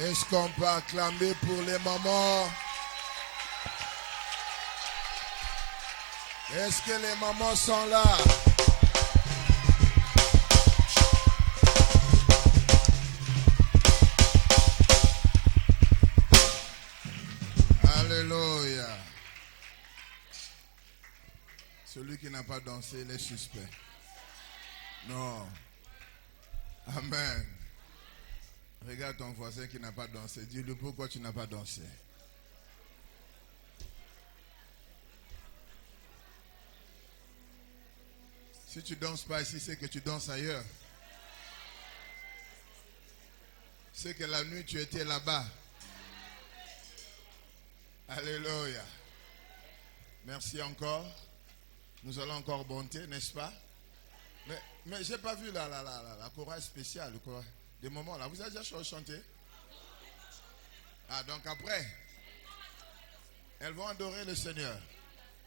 Est-ce qu'on peut acclamer pour les mamans? Est-ce que les mamans sont là? Alléluia. Celui qui n'a pas dansé, il est suspect. Non. Amen. Regarde ton voisin qui n'a pas dansé. Dis-lui pourquoi tu n'as pas dansé. Si tu ne danses pas ici, c'est que tu danses ailleurs. C'est que la nuit, tu étais là-bas. Alléluia. Merci encore. Nous allons encore monter, n'est-ce pas? Mais je n'ai pas vu la chorale spéciale. Des moments là. Vous avez déjà chanté? Ah, donc après, elles vont adorer le Seigneur.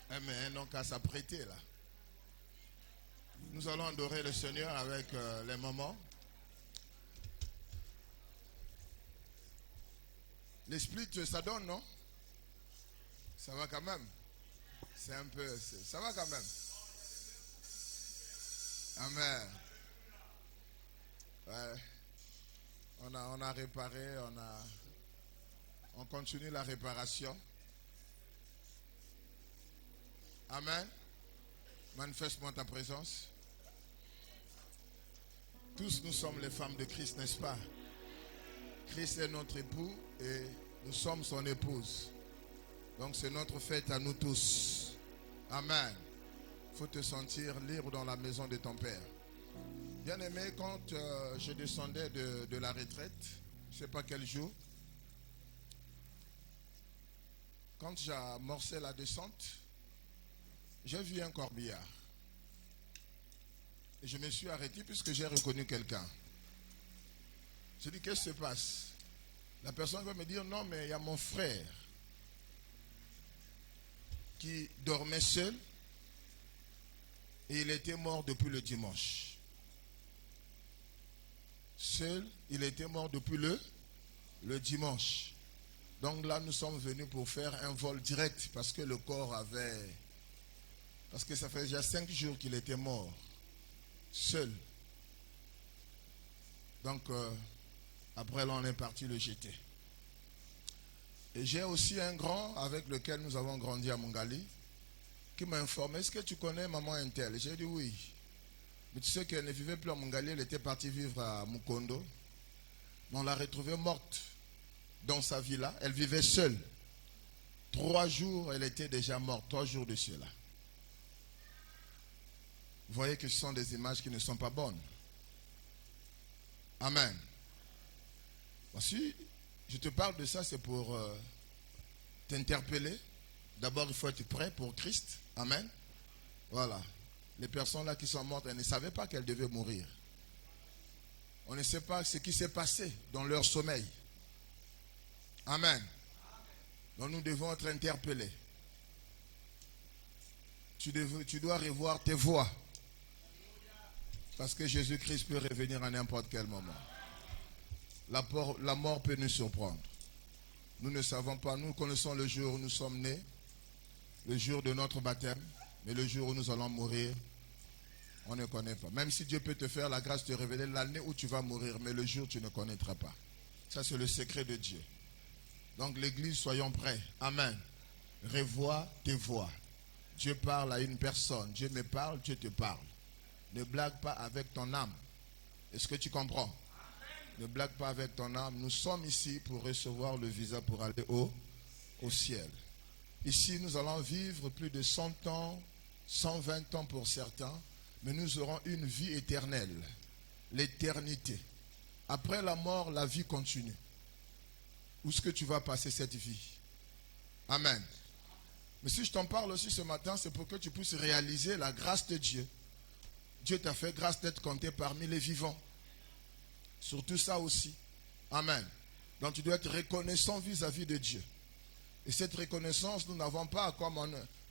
Amen. Donc à s'apprêter là. Nous allons adorer le Seigneur avec les mamans. L'esprit, ça donne, non? Ça va quand même. C'est un peu... Ça va quand même. Amen. Ouais. On a réparé, on continue la réparation. Amen. Manifeste-moi ta présence. Tous nous sommes les femmes de Christ, n'est-ce pas? Christ est notre époux et nous sommes son épouse. Donc c'est notre fête à nous tous. Amen. Il faut te sentir libre dans la maison de ton Père. Bien aimé, quand je descendais de la retraite, je ne sais pas quel jour, quand j'ai amorcé la descente, j'ai vu un corbillard. Et je me suis arrêté puisque j'ai reconnu quelqu'un. Je dis, qu'est-ce qui se passe? La personne va me dire, non, mais il y a mon frère qui dormait seul et il était mort depuis le dimanche. Seul, il était mort depuis le dimanche. Donc là, nous sommes venus pour faire un vol direct parce que le corps avait... Parce que ça fait déjà 5 jours qu'il était mort. Seul. Donc, après là, on est parti le jeter. Et j'ai aussi un grand avec lequel nous avons grandi à Mongali qui m'a informé, est-ce que tu connais maman Intel? J'ai dit oui. Mais tu sais qu'elle ne vivait plus à Mongali, elle était partie vivre à Mukondo. Mais on l'a retrouvée morte dans sa villa. Elle vivait seule. 3 jours, elle était déjà morte. 3 jours de cela. Vous voyez que ce sont des images qui ne sont pas bonnes. Amen. Voici, je te parle de ça, c'est pour t'interpeller. D'abord, il faut être prêt pour Christ. Amen. Voilà. Les personnes là qui sont mortes, elles ne savaient pas qu'elles devaient mourir. On ne sait pas ce qui s'est passé dans leur sommeil. Amen. Donc nous devons être interpellés. Tu dois revoir tes voies. Parce que Jésus-Christ peut revenir à n'importe quel moment. La mort peut nous surprendre. Nous ne savons pas, nous connaissons le jour où nous sommes nés, le jour de notre baptême, mais le jour où nous allons mourir, on ne connaît pas. Même si Dieu peut te faire la grâce de te révéler l'année où tu vas mourir, mais le jour tu ne connaîtras pas. Ça c'est le secret de Dieu. Donc l'église, soyons prêts. Amen. Revois tes voix. Dieu parle à une personne. Dieu me parle, Dieu te parle. Ne blague pas avec ton âme. Est-ce que tu comprends? Ne blague pas avec ton âme. Nous sommes ici pour recevoir le visa pour aller au ciel. Ici, nous allons vivre plus de 100 ans, 120 ans pour certains, mais nous aurons une vie éternelle, l'éternité. Après la mort, la vie continue. Où est-ce que tu vas passer cette vie? Amen. Mais si je t'en parle aussi ce matin, c'est pour que tu puisses réaliser la grâce de Dieu. Dieu t'a fait grâce d'être compté parmi les vivants. Surtout ça aussi. Amen. Donc tu dois être reconnaissant vis-à-vis de Dieu. Et cette reconnaissance, nous n'avons pas, comme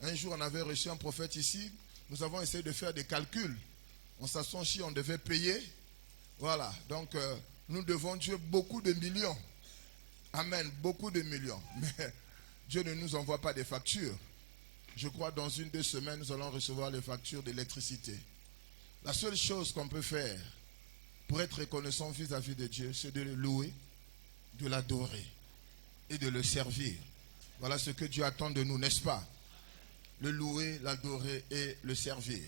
un jour on avait reçu un prophète ici, nous avons essayé de faire des calculs. On s'assoit on devait payer. Voilà. Donc nous devons Dieu beaucoup de millions. Amen. Beaucoup de millions. Mais Dieu ne nous envoie pas des factures. Je crois dans 1-2 semaines, nous allons recevoir les factures d'électricité. La seule chose qu'on peut faire pour être reconnaissant vis-à-vis de Dieu, c'est de le louer, de l'adorer et de le servir. Voilà ce que Dieu attend de nous, n'est-ce pas? Le louer, l'adorer et le servir.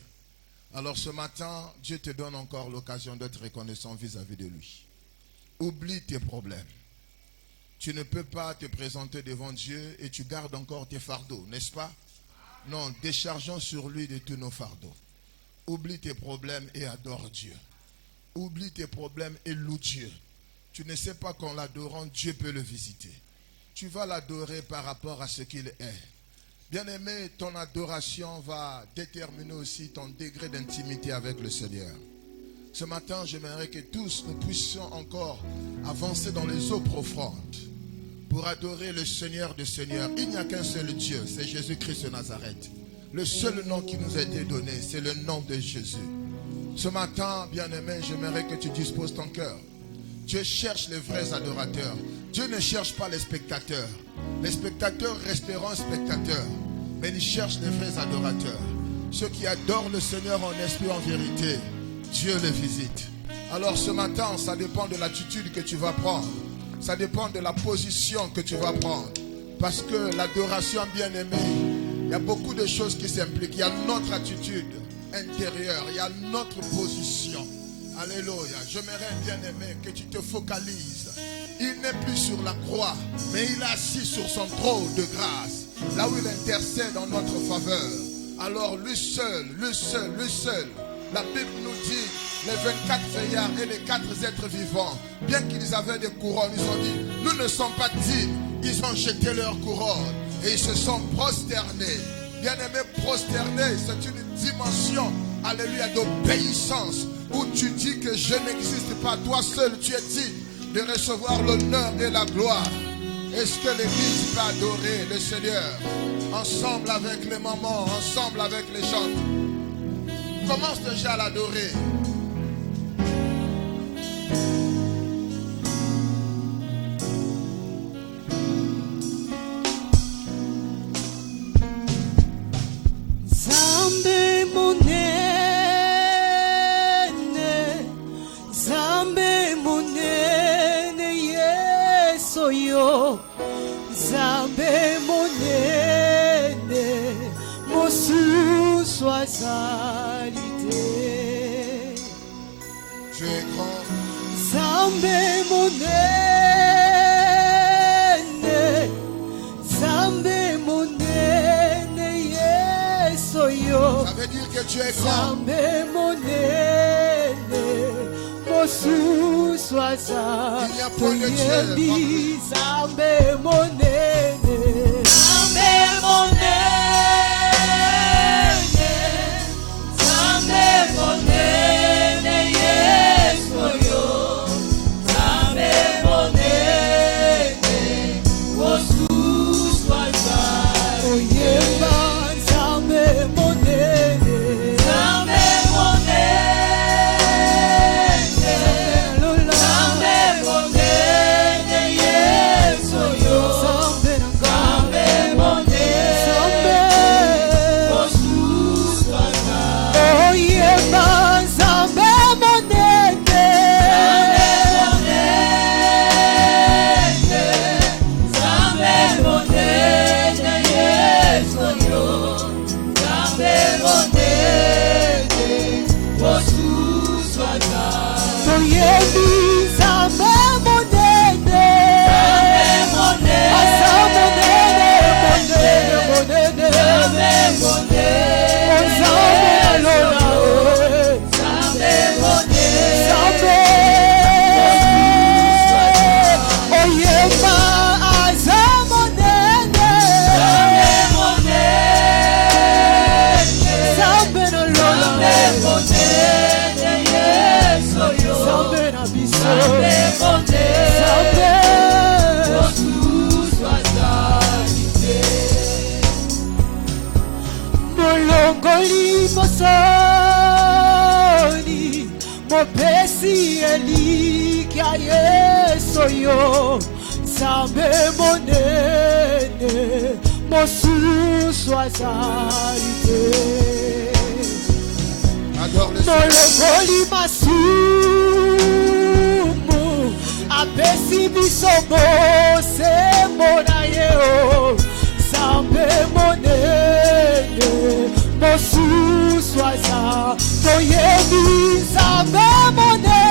Alors ce matin, Dieu te donne encore l'occasion d'être reconnaissant vis-à-vis de lui. Oublie tes problèmes. Tu ne peux pas te présenter devant Dieu et tu gardes encore tes fardeaux, n'est-ce pas? Non, déchargeons sur lui de tous nos fardeaux. Oublie tes problèmes et adore Dieu. Oublie tes problèmes et loue Dieu. Tu ne sais pas qu'en l'adorant, Dieu peut le visiter. Tu vas l'adorer par rapport à ce qu'il est. Bien-aimé, ton adoration va déterminer aussi ton degré d'intimité avec le Seigneur. Ce matin, j'aimerais que tous nous puissions encore avancer dans les eaux profondes pour adorer le Seigneur des Seigneurs. Il n'y a qu'un seul Dieu, c'est Jésus-Christ de Nazareth. Le seul nom qui nous a été donné, c'est le nom de Jésus. Ce matin, bien-aimé, j'aimerais que tu disposes ton cœur. Dieu cherche les vrais adorateurs. Dieu ne cherche pas les spectateurs. Les spectateurs resteront spectateurs, mais il cherche les vrais adorateurs. Ceux qui adorent le Seigneur en esprit, en vérité, Dieu les visite. Alors ce matin, ça dépend de l'attitude que tu vas prendre. Ça dépend de la position que tu vas prendre. Parce que l'adoration, bien-aimée, il y a beaucoup de choses qui s'impliquent. Il y a notre attitude intérieure, il y a notre position. Alléluia. J'aimerais, bien-aimé, que tu te focalises. Il n'est plus sur la croix, mais il est assis sur son trône de grâce, là où il intercède en notre faveur. Alors lui seul, la Bible nous dit, les 24 veillards et les 4 êtres vivants, bien qu'ils avaient des couronnes, ils ont dit, nous ne sommes pas dignes. Ils ont jeté leurs couronnes et ils se sont prosternés. Bien-aimé, prosterner, c'est une dimension, alléluia, d'obéissance, où tu dis que je n'existe pas, toi seul tu es digne de recevoir l'honneur et la gloire. Est-ce que l'Église peut adorer le Seigneur ensemble avec les mamans, ensemble avec les gens? Commence déjà à l'adorer. Tu es grand. Zambe monene yesoyo. Ça veut dire que tu es grand. Zambe monene mosuswaza. Il n'y a point de Dieu. Zambe monene. Zambe monene. Zambe monene yesoyo. Zambe monene mosuswaza. Oyeba zambe monene. Zambe monene. Zambe monene yesoyo. Zambe monene. Zambe mosuswaza. Oyeba zambe monene. Zambe monene yesoyo. Zambe monene mosuswaza. Oyebi zambe monene. Zambe monene. Zambe monene. Zambe alola. Zambe monene. Zambe oyeba zambe monene. Zambe alola. Zambe yesoyo. Zambe na biso. Zambe mosuswaza. Molongoli mosoni mopesi elikya yesoyo. Nzambe monene mosusu azali te. Adore le molongoli masumu apesi biso bosembo na ye o. Nzambe monene mosusu azali toyebi Nzambe monene.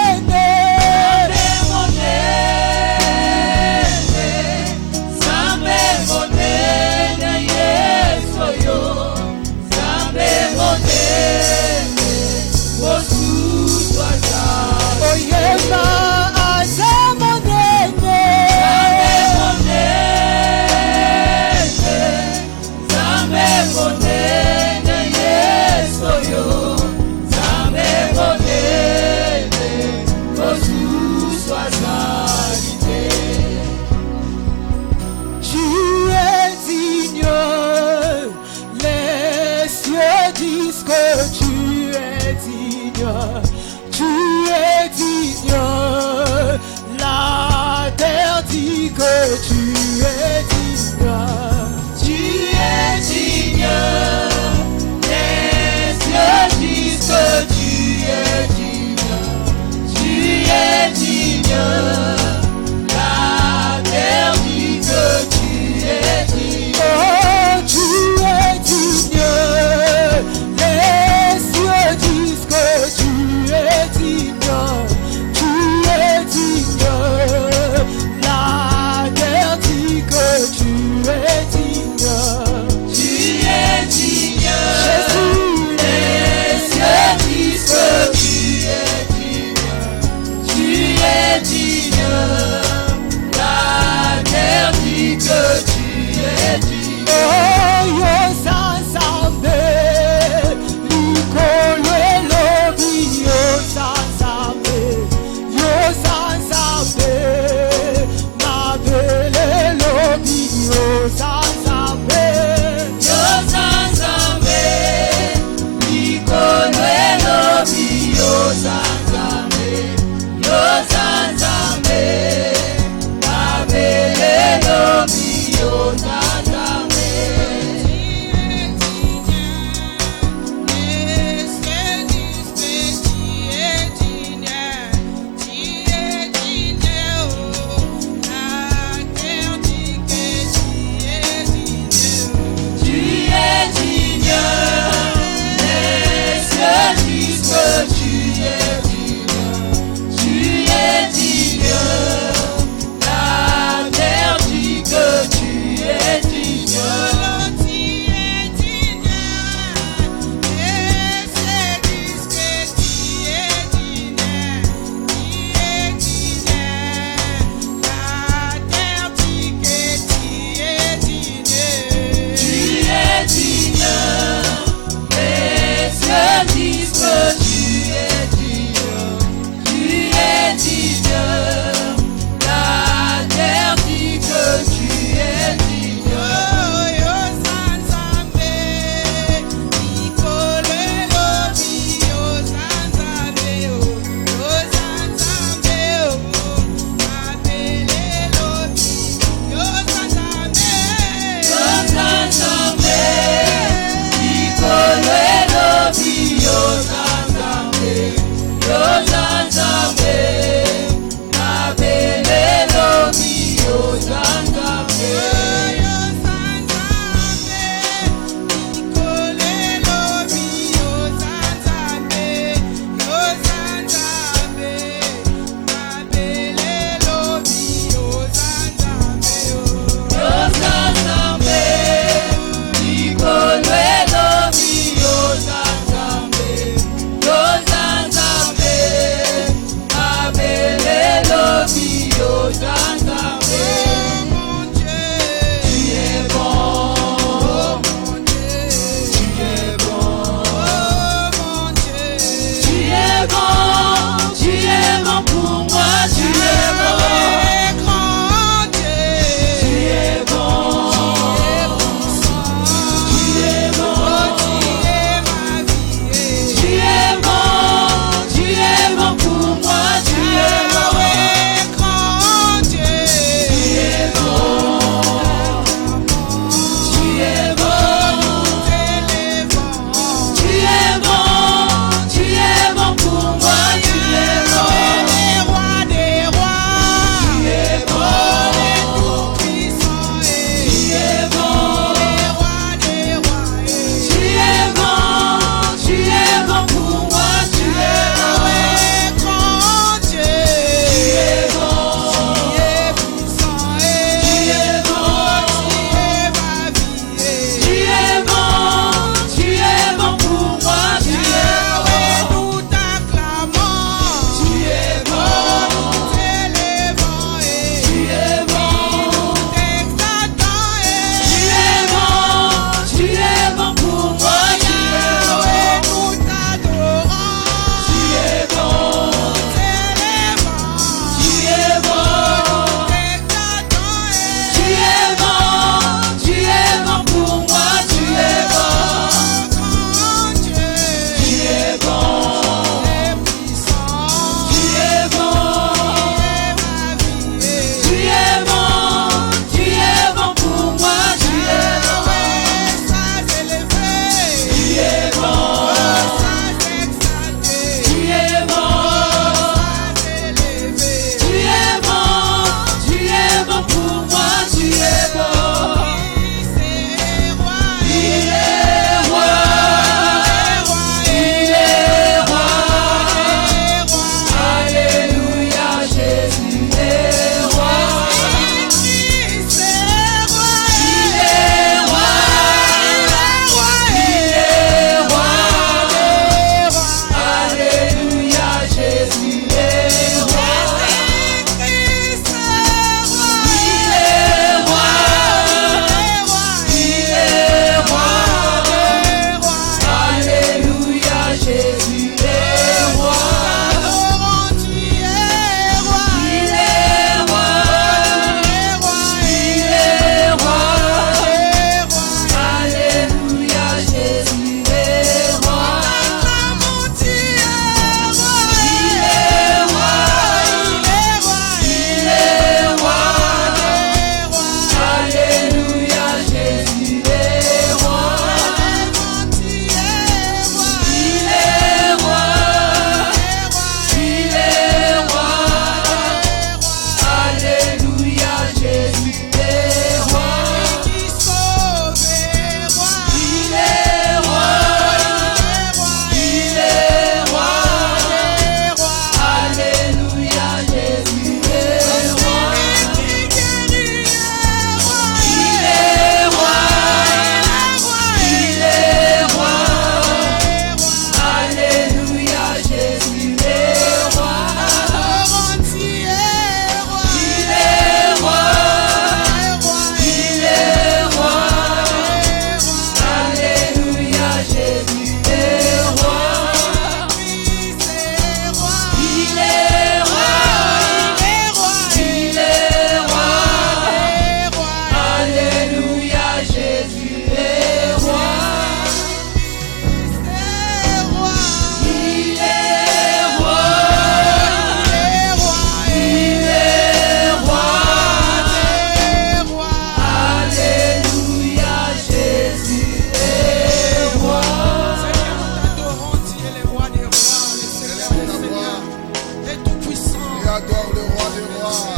adore le roi des rois.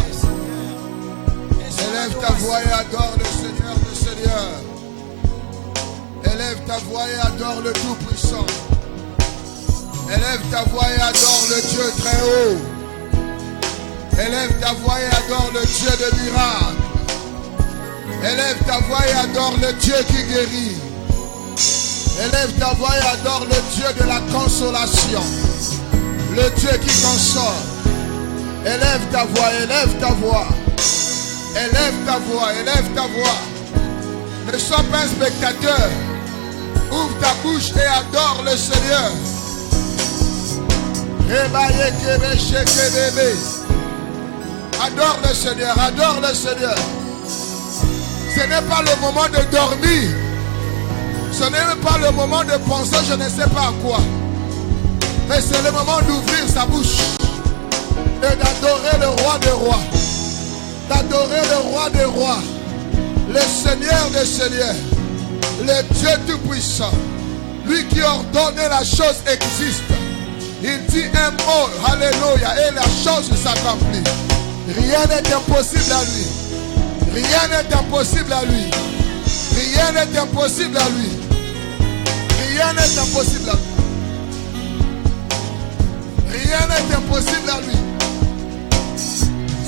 Élève ta voix et adore le Seigneur des seigneurs. Élève ta voix et adore le Tout-Puissant. Élève ta voix et adore le Dieu très haut. Élève ta voix et adore le Dieu de miracles. Élève ta voix et adore le Dieu qui guérit. Élève ta voix et adore le Dieu de la consolation. Le Dieu qui console. Élève ta voix, élève ta voix. Élève ta voix, élève ta voix. Ne sois pas un spectateur. Ouvre ta bouche et adore le Seigneur. Adore le Seigneur, adore le Seigneur. Ce n'est pas le moment de dormir. Ce n'est pas le moment de penser je ne sais pas à quoi. Mais c'est le moment d'ouvrir sa bouche et d'adorer le roi des rois. D'adorer le roi des rois. Le Seigneur des seigneurs. Le Dieu tout-puissant. Lui qui ordonnait la chose existe. Il dit un mot, alléluia, et la chose s'accomplit. Rien n'est impossible à lui. Rien n'est impossible à lui. Rien n'est impossible à lui. Rien n'est impossible à lui. Rien n'est impossible à lui.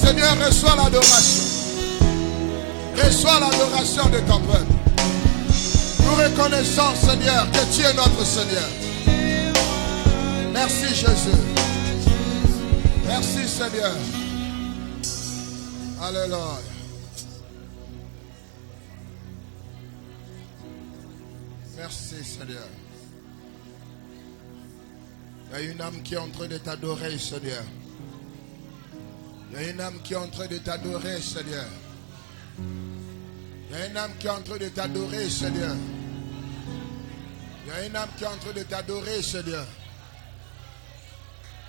Seigneur, reçois l'adoration. Reçois l'adoration de ton peuple. Nous reconnaissons, Seigneur, que tu es notre Seigneur. Merci Jésus. Merci Seigneur. Alléluia. Merci Seigneur. Il y a une âme qui est en train de t'adorer, Seigneur. Il y a une âme qui est en train de t'adorer, Seigneur. Il y a une âme qui est en train de t'adorer, Seigneur. Il y a une âme qui est en train de t'adorer, Seigneur.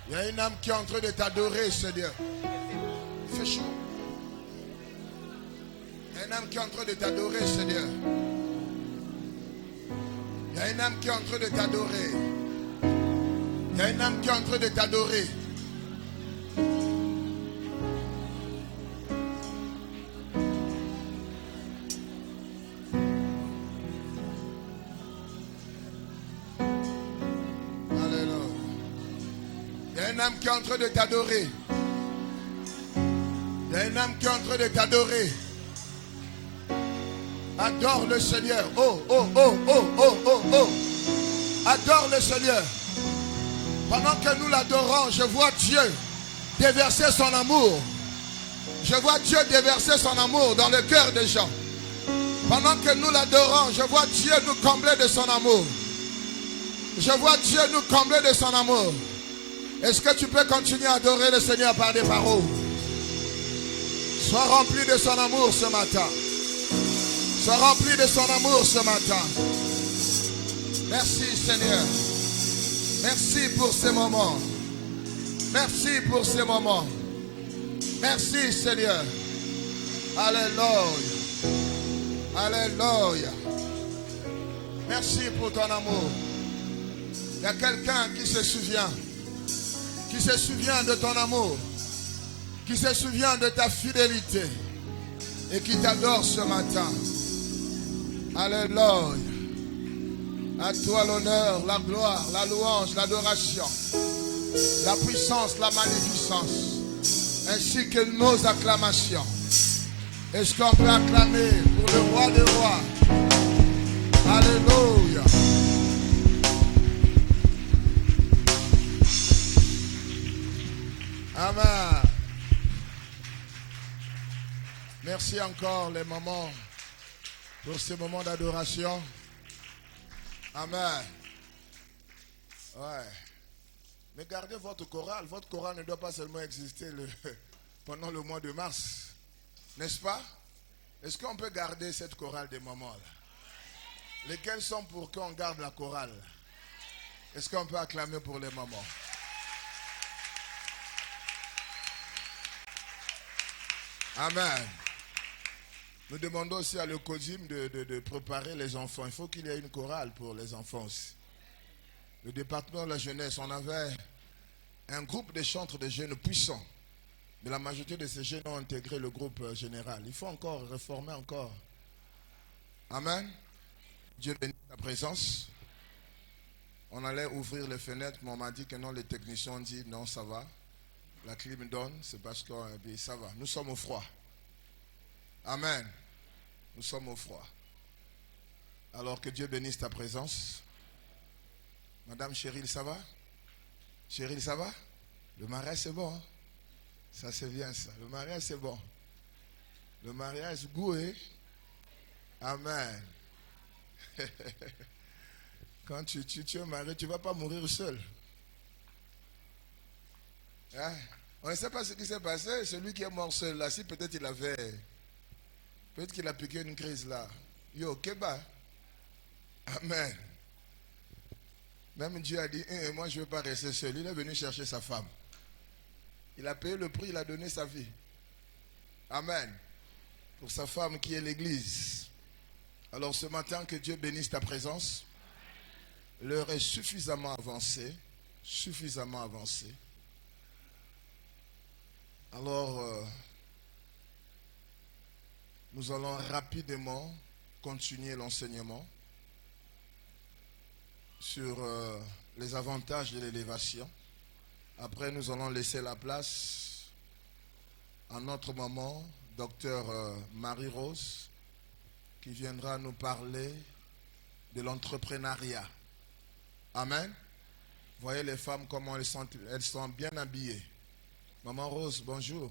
Il y a une âme qui est en train de t'adorer, Seigneur. Il fait chaud. Il y a une âme qui est en train de t'adorer, Seigneur. Il y a une âme qui est en train de t'adorer. Il y a une âme qui est en train de t'adorer. Il y a une âme qui est en train de t'adorer. Il y a une âme qui est en train de t'adorer. Adore le Seigneur. Oh, oh, oh, oh, oh, oh, oh. Adore le Seigneur. Pendant que nous l'adorons, je vois Dieu déverser son amour. Je vois Dieu déverser son amour dans le cœur des gens. Pendant que nous l'adorons, je vois Dieu nous combler de son amour. Je vois Dieu nous combler de son amour. Est-ce que tu peux continuer à adorer le Seigneur par des paroles? Sois rempli de son amour ce matin. Sois rempli de son amour ce matin. Merci Seigneur. Merci pour ces moments. Merci pour ces moments. Merci Seigneur. Alléluia. Alléluia. Merci pour ton amour. Il y a quelqu'un qui se souvient. Qui se souvient de ton amour. Qui se souvient de ta fidélité. Et qui t'adore ce matin. Alléluia. À toi l'honneur, la gloire, la louange, l'adoration, la puissance, la magnificence, ainsi que nos acclamations. Est-ce qu'on peut acclamer pour le roi des rois? Alléluia. Amen. Merci encore les moments pour ces moments d'adoration. Amen. Ouais. Mais gardez votre chorale. Votre chorale ne doit pas seulement exister pendant le mois de mars. N'est-ce pas? Est-ce qu'on peut garder cette chorale des moments-là? Lesquels sont pour qu'on garde la chorale? Est-ce qu'on peut acclamer pour les moments? Amen. Nous demandons aussi à l'Ecodim de préparer les enfants. Il faut qu'il y ait une chorale pour les enfants aussi. Le département de la jeunesse, on avait un groupe de chantres de jeunes puissants. Mais la majorité de ces jeunes ont intégré le groupe général. Il faut encore réformer encore. Amen. Dieu bénisse ta présence. On allait ouvrir les fenêtres, mais on m'a dit que non, les techniciens ont dit non, ça va. La clim donne, c'est parce que ça va. Nous sommes au froid. Amen. Nous sommes au froid. Alors que Dieu bénisse ta présence. Madame Cheryl, ça va? Cheryl, ça va? Le mariage, c'est bon. Hein? Ça, c'est bien ça. Le mariage, c'est bon. Le mariage, goût, hein? Amen. Quand tu es marié, tu ne vas pas mourir seul. Hein? On ne sait pas ce qui s'est passé. Celui qui est mort seul, là, si peut-être il avait... Peut-être qu'il a piqué une crise, là. Yo, Keba. Amen. Même Dieu a dit, moi je ne veux pas rester seul. Il est venu chercher sa femme. Il a payé le prix, il a donné sa vie. Amen. Pour sa femme qui est l'église. Alors ce matin, que Dieu bénisse ta présence. L'heure est suffisamment avancée. Suffisamment avancée. Alors, nous allons rapidement continuer l'enseignement sur les avantages de l'élévation. Après, nous allons laisser la place à notre maman, docteur Marie-Rose, qui viendra nous parler de l'entrepreneuriat. Amen. Voyez les femmes, comment elles sont bien habillées. Maman Rose, bonjour.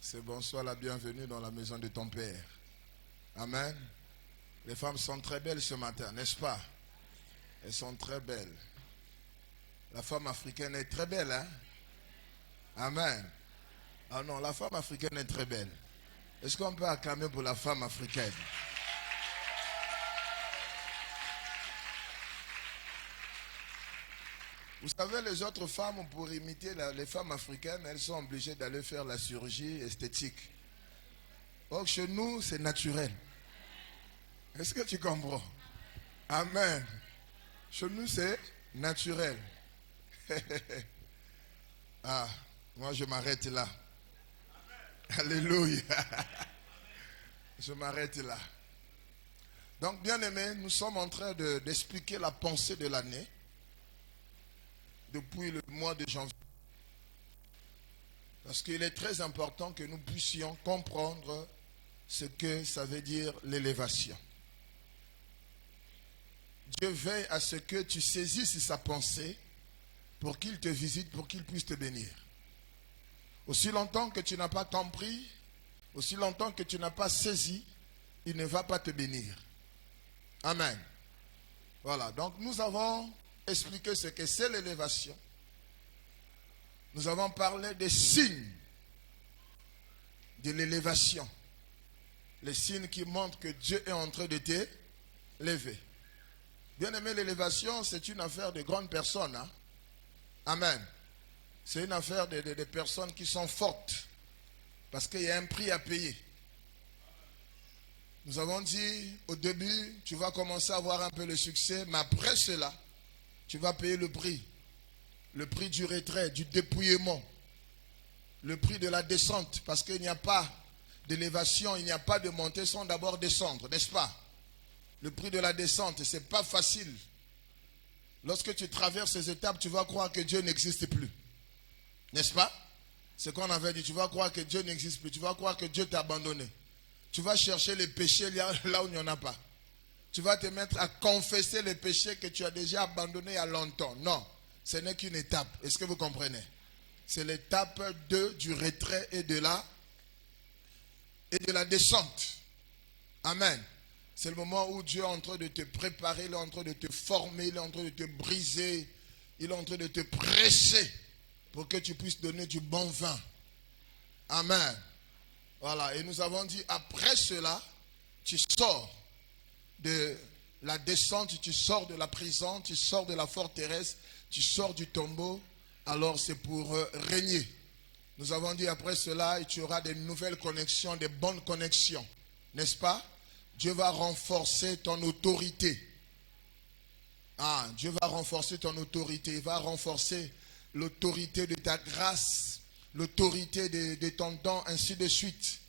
C'est bonsoir, la bienvenue dans la maison de ton père. Amen. Les femmes sont très belles ce matin, n'est-ce pas? Elles sont très belles. La femme africaine est très belle, hein? Amen. Ah non, la femme africaine est très belle. Est-ce qu'on peut acclamer pour la femme africaine? Vous savez, les autres femmes, pour imiter les femmes africaines, elles sont obligées d'aller faire la chirurgie esthétique. Or, chez nous, c'est naturel. Est-ce que tu comprends? Amen. Chez nous, c'est naturel. Ah, moi, je m'arrête là. Alléluia. Je m'arrête là. Donc, bien aimés, nous sommes en train d'expliquer la pensée de l'année depuis le mois de janvier. Parce qu'il est très important que nous puissions comprendre ce que ça veut dire l'élévation. Dieu veille à ce que tu saisisses sa pensée pour qu'il te visite, pour qu'il puisse te bénir. Aussi longtemps que tu n'as pas compris, aussi longtemps que tu n'as pas saisi, il ne va pas te bénir. Amen. Voilà, donc nous avons expliqué ce que c'est l'élévation. Nous avons parlé des signes de l'élévation. Les signes qui montrent que Dieu est en train de t'élever. Bien aimé, l'élévation, c'est une affaire de grandes personnes. Hein? Amen. C'est une affaire de personnes qui sont fortes. Parce qu'il y a un prix à payer. Nous avons dit au début, tu vas commencer à avoir un peu le succès, mais après cela, tu vas payer le prix. Le prix du retrait, du dépouillement. Le prix de la descente. Parce qu'il n'y a pas d'élévation, il n'y a pas de montée sans d'abord descendre, n'est-ce pas? Le prix de la descente, ce n'est pas facile. Lorsque tu traverses ces étapes, tu vas croire que Dieu n'existe plus. N'est-ce pas? C'est ce qu'on avait dit, tu vas croire que Dieu n'existe plus. Tu vas croire que Dieu t'a abandonné. Tu vas chercher les péchés là où il n'y en a pas. Tu vas te mettre à confesser les péchés que tu as déjà abandonnés il y a longtemps. Non, ce n'est qu'une étape. Est-ce que vous comprenez? C'est l'étape 2 du retrait et de la descente. Amen. C'est le moment où Dieu est en train de te préparer, il est en train de te former, il est en train de te briser, il est en train de te presser pour que tu puisses donner du bon vin. Amen. Voilà, et nous avons dit, après cela, tu sors de la descente, tu sors de la prison, tu sors de la forteresse, tu sors du tombeau, alors c'est pour régner. Nous avons dit, après cela, tu auras des nouvelles connexions, des bonnes connexions, n'est-ce pas? Dieu va renforcer ton autorité. Ah, Dieu va renforcer ton autorité. Il va renforcer l'autorité de ta grâce, l'autorité de ton don, ainsi de suite.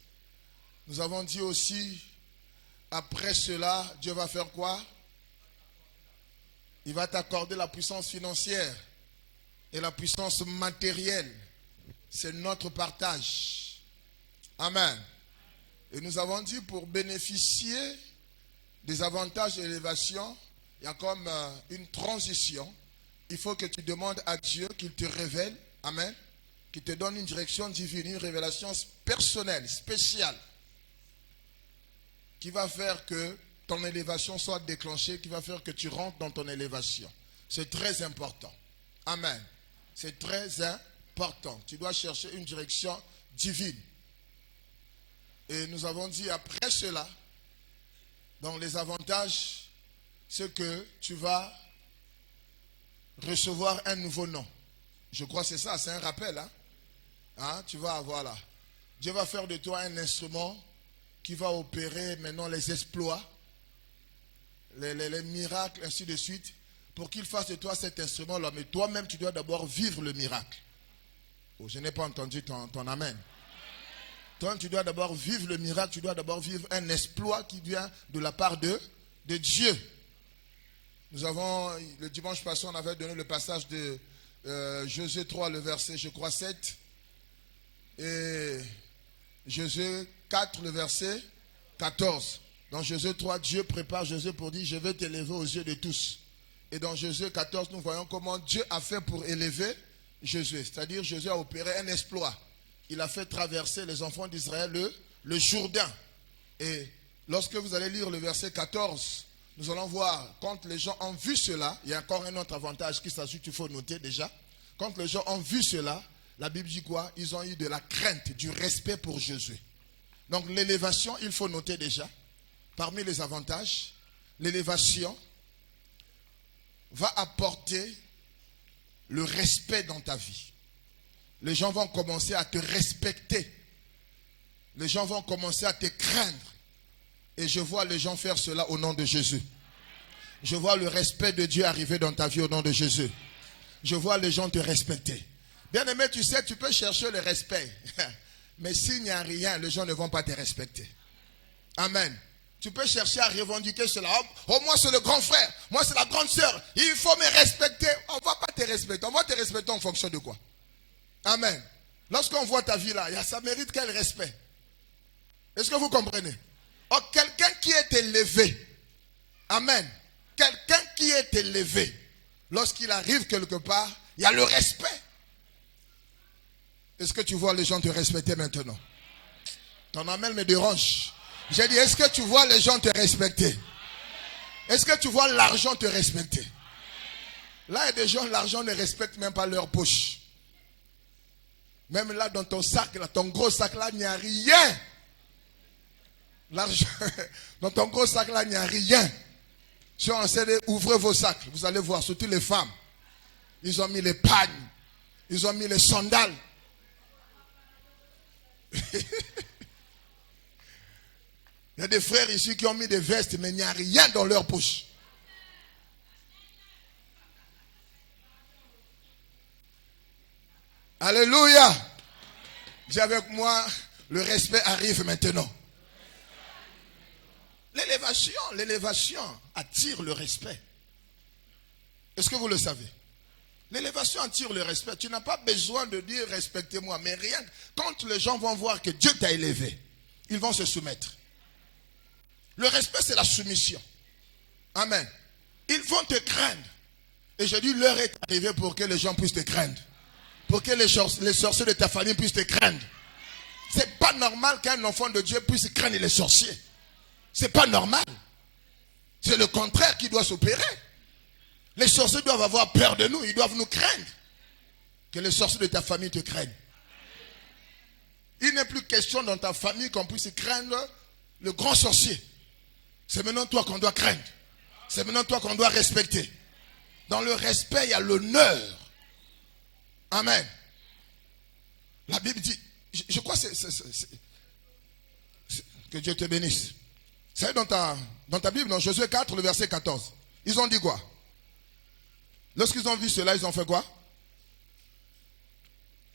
Nous avons dit aussi, après cela, Dieu va faire quoi? Il va t'accorder la puissance financière et la puissance matérielle. C'est notre partage. Amen. Et nous avons dit, pour bénéficier des avantages de l'élévation, il y a comme une transition. Il faut que tu demandes à Dieu qu'il te révèle, amen, qu'il te donne une direction divine, une révélation personnelle, spéciale, qui va faire que ton élévation soit déclenchée, qui va faire que tu rentres dans ton élévation. C'est très important. Amen. C'est très important. Tu dois chercher une direction divine. Et nous avons dit après cela, dans les avantages, c'est que tu vas recevoir un nouveau nom. Je crois que c'est ça, c'est un rappel. Tu vas avoir là. Dieu va faire de toi un instrument qui va opérer maintenant les exploits, les miracles, ainsi de suite, pour qu'il fasse de toi cet instrument-là. Mais toi-même, tu dois d'abord vivre le miracle. Oh, je n'ai pas entendu ton amen. Toi, tu dois d'abord vivre le miracle, tu dois d'abord vivre un exploit qui vient de la part de Dieu. Nous avons, le dimanche passé, on avait donné le passage de Josué 3, le verset, je crois, 7. Et Josué 4, le verset 14. Dans Josué 3, Dieu prépare Josué pour dire, je vais t'élever aux yeux de tous. Et dans Josué 14, nous voyons comment Dieu a fait pour élever Josué. C'est-à-dire, Josué a opéré un exploit. Il a fait traverser les enfants d'Israël le Jourdain. Et lorsque vous allez lire le verset 14, nous allons voir, quand les gens ont vu cela, il y a encore un autre avantage qui s'ajoute, il faut noter déjà. Quand les gens ont vu cela, la Bible dit quoi? Ils ont eu de la crainte, du respect pour Josué. Donc l'élévation, il faut noter déjà, parmi les avantages, l'élévation va apporter le respect dans ta vie. Les gens vont commencer à te respecter. Les gens vont commencer à te craindre. Et je vois les gens faire cela au nom de Jésus. Je vois le respect de Dieu arriver dans ta vie au nom de Jésus. Je vois les gens te respecter. Bien-aimé, tu sais, tu peux chercher le respect. Mais s'il n'y a rien, les gens ne vont pas te respecter. Amen. Tu peux chercher à revendiquer cela. Oh, moi c'est le grand frère. Moi c'est la grande sœur. Il faut me respecter. On ne va pas te respecter. On va te respecter en fonction de quoi? Amen. Lorsqu'on voit ta vie là, ça mérite quel respect? Est-ce que vous comprenez? Oh, quelqu'un qui est élevé. Amen. Quelqu'un qui est élevé. Lorsqu'il arrive quelque part, il y a le respect. Est-ce que tu vois les gens te respecter maintenant? Ton amen me dérange. J'ai dit, est-ce que tu vois les gens te respecter? Est-ce que tu vois l'argent te respecter? Là, il y a des gens, l'argent ne respecte même pas leur poche. Même là, dans ton sac, là, ton gros sac là, il n'y a rien. L'argent, dans ton gros sac là, il n'y a rien. Si on essaie d'ouvrir vos sacs, vous allez voir, surtout les femmes. Ils ont mis les pagnes. Ils ont mis les sandales. Il y a des frères ici qui ont mis des vestes, mais il n'y a rien dans leur poche. Alléluia. J'ai avec moi, le respect arrive maintenant. L'élévation attire le respect. Est-ce que vous le savez? L'élévation attire le respect. Tu n'as pas besoin de dire respectez-moi, mais rien. Quand les gens vont voir que Dieu t'a élevé, ils vont se soumettre. Le respect, c'est la soumission. Amen. Ils vont te craindre. Et je dis, l'heure est arrivée pour que les gens puissent te craindre. Pour que les sorciers de ta famille puissent te craindre. C'est pas normal qu'un enfant de Dieu puisse craindre les sorciers. C'est pas normal. C'est le contraire qui doit s'opérer. Les sorciers doivent avoir peur de nous. Ils doivent nous craindre. Que les sorciers de ta famille te craignent. Il n'est plus question dans ta famille qu'on puisse craindre le grand sorcier. C'est maintenant toi qu'on doit craindre. C'est maintenant toi qu'on doit respecter. Dans le respect, il y a l'honneur. Amen. La Bible dit, je crois que Dieu te bénisse. C'est dans ta Bible, dans Josué 4, le verset 14. Ils ont dit quoi? Lorsqu'ils ont vu cela, ils ont fait quoi?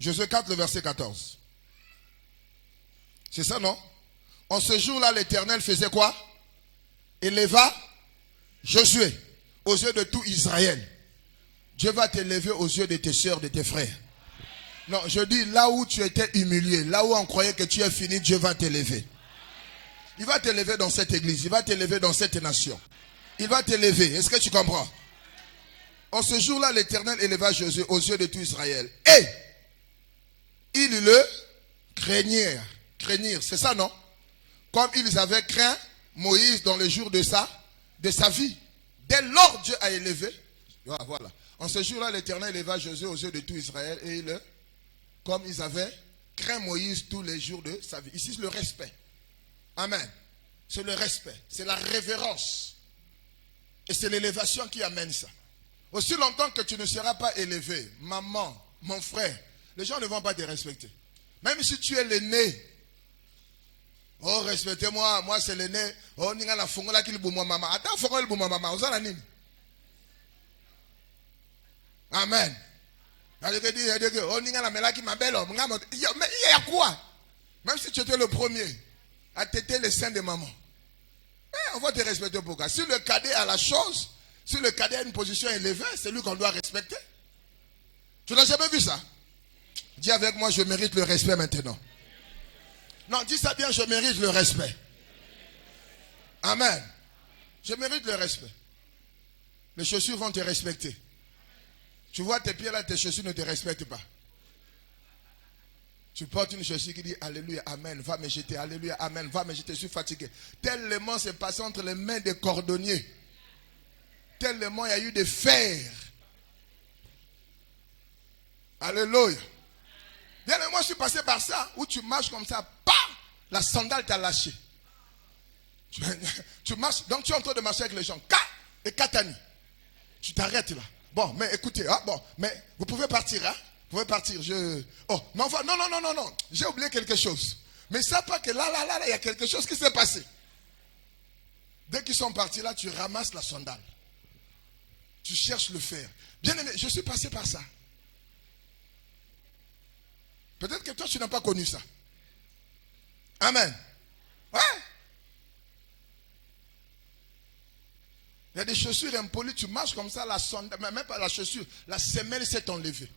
Josué 4, le verset 14. C'est ça, non? En ce jour-là, l'Éternel faisait quoi? Éleva Josué aux yeux de tout Israël. Dieu va t'élever aux yeux de tes soeurs, de tes frères. Non, je dis là où tu étais humilié, là où on croyait que tu es fini, Dieu va t'élever. Il va t'élever dans cette église, il va t'élever dans cette nation. Il va t'élever. Est-ce que tu comprends? En ce jour-là, l'Éternel éleva Josué aux yeux de tout Israël. Et ils le craignirent. Craignir, c'est ça, non? Comme ils avaient craint Moïse dans le jour de sa vie. Dès lors, Dieu a élevé. Voilà. En ce jour-là, l'Éternel éleva Josué aux yeux de tout Israël. Et comme ils avaient craint Moïse tous les jours de sa vie. Ici, c'est le respect. Amen. C'est le respect. C'est la révérence. Et c'est l'élévation qui amène ça. Aussi longtemps que tu ne seras pas élevé, maman, mon frère, les gens ne vont pas te respecter. Même si tu es l'aîné. Oh, respectez-moi, moi c'est l'aîné. Oh, ninga la fongola ki libumo maman. Attends, fongola libumo maman. Ozana nini? Amen. Oh, ninga la melaki ma belle. Mais il y a quoi? Même si tu étais le premier à téter les seins de maman. On va te respecter pourquoi? Si le cadet a la chose, si le cadet a une position élevée, c'est lui qu'on doit respecter. Tu n'as jamais vu ça? Dis avec moi, je mérite le respect maintenant. Non, dis ça bien, je mérite le respect. Amen. Je mérite le respect. Les chaussures vont te respecter. Tu vois tes pieds là, tes chaussures ne te respectent pas. Tu portes une chaussure qui dit Alléluia, Amen, va me jeter, Alléluia, Amen, va me jeter, je suis fatigué. Tellement c'est passé entre les mains des cordonniers. Tellement il y a eu des fers. Alléluia. Bien, mais moi je suis passé par ça, où tu marches comme ça, pam, la sandale t'a lâché. Tu marches, donc tu es en train de marcher avec les gens, et katani. Tu t'arrêtes là. Bon, mais écoutez, mais vous pouvez partir, hein? Vous pouvez partir, Oh, non, non, j'ai oublié quelque chose. Mais ça pas que là, il y a quelque chose qui s'est passé. Dès qu'ils sont partis là, tu ramasses la sandale. Tu cherches le fer. Bien aimé, je suis passé par ça. Peut-être que toi, tu n'as pas connu ça. Amen. Ouais. Il y a des chaussures impolies, tu marches comme ça, la sandale, même pas la chaussure, la semelle s'est enlevée.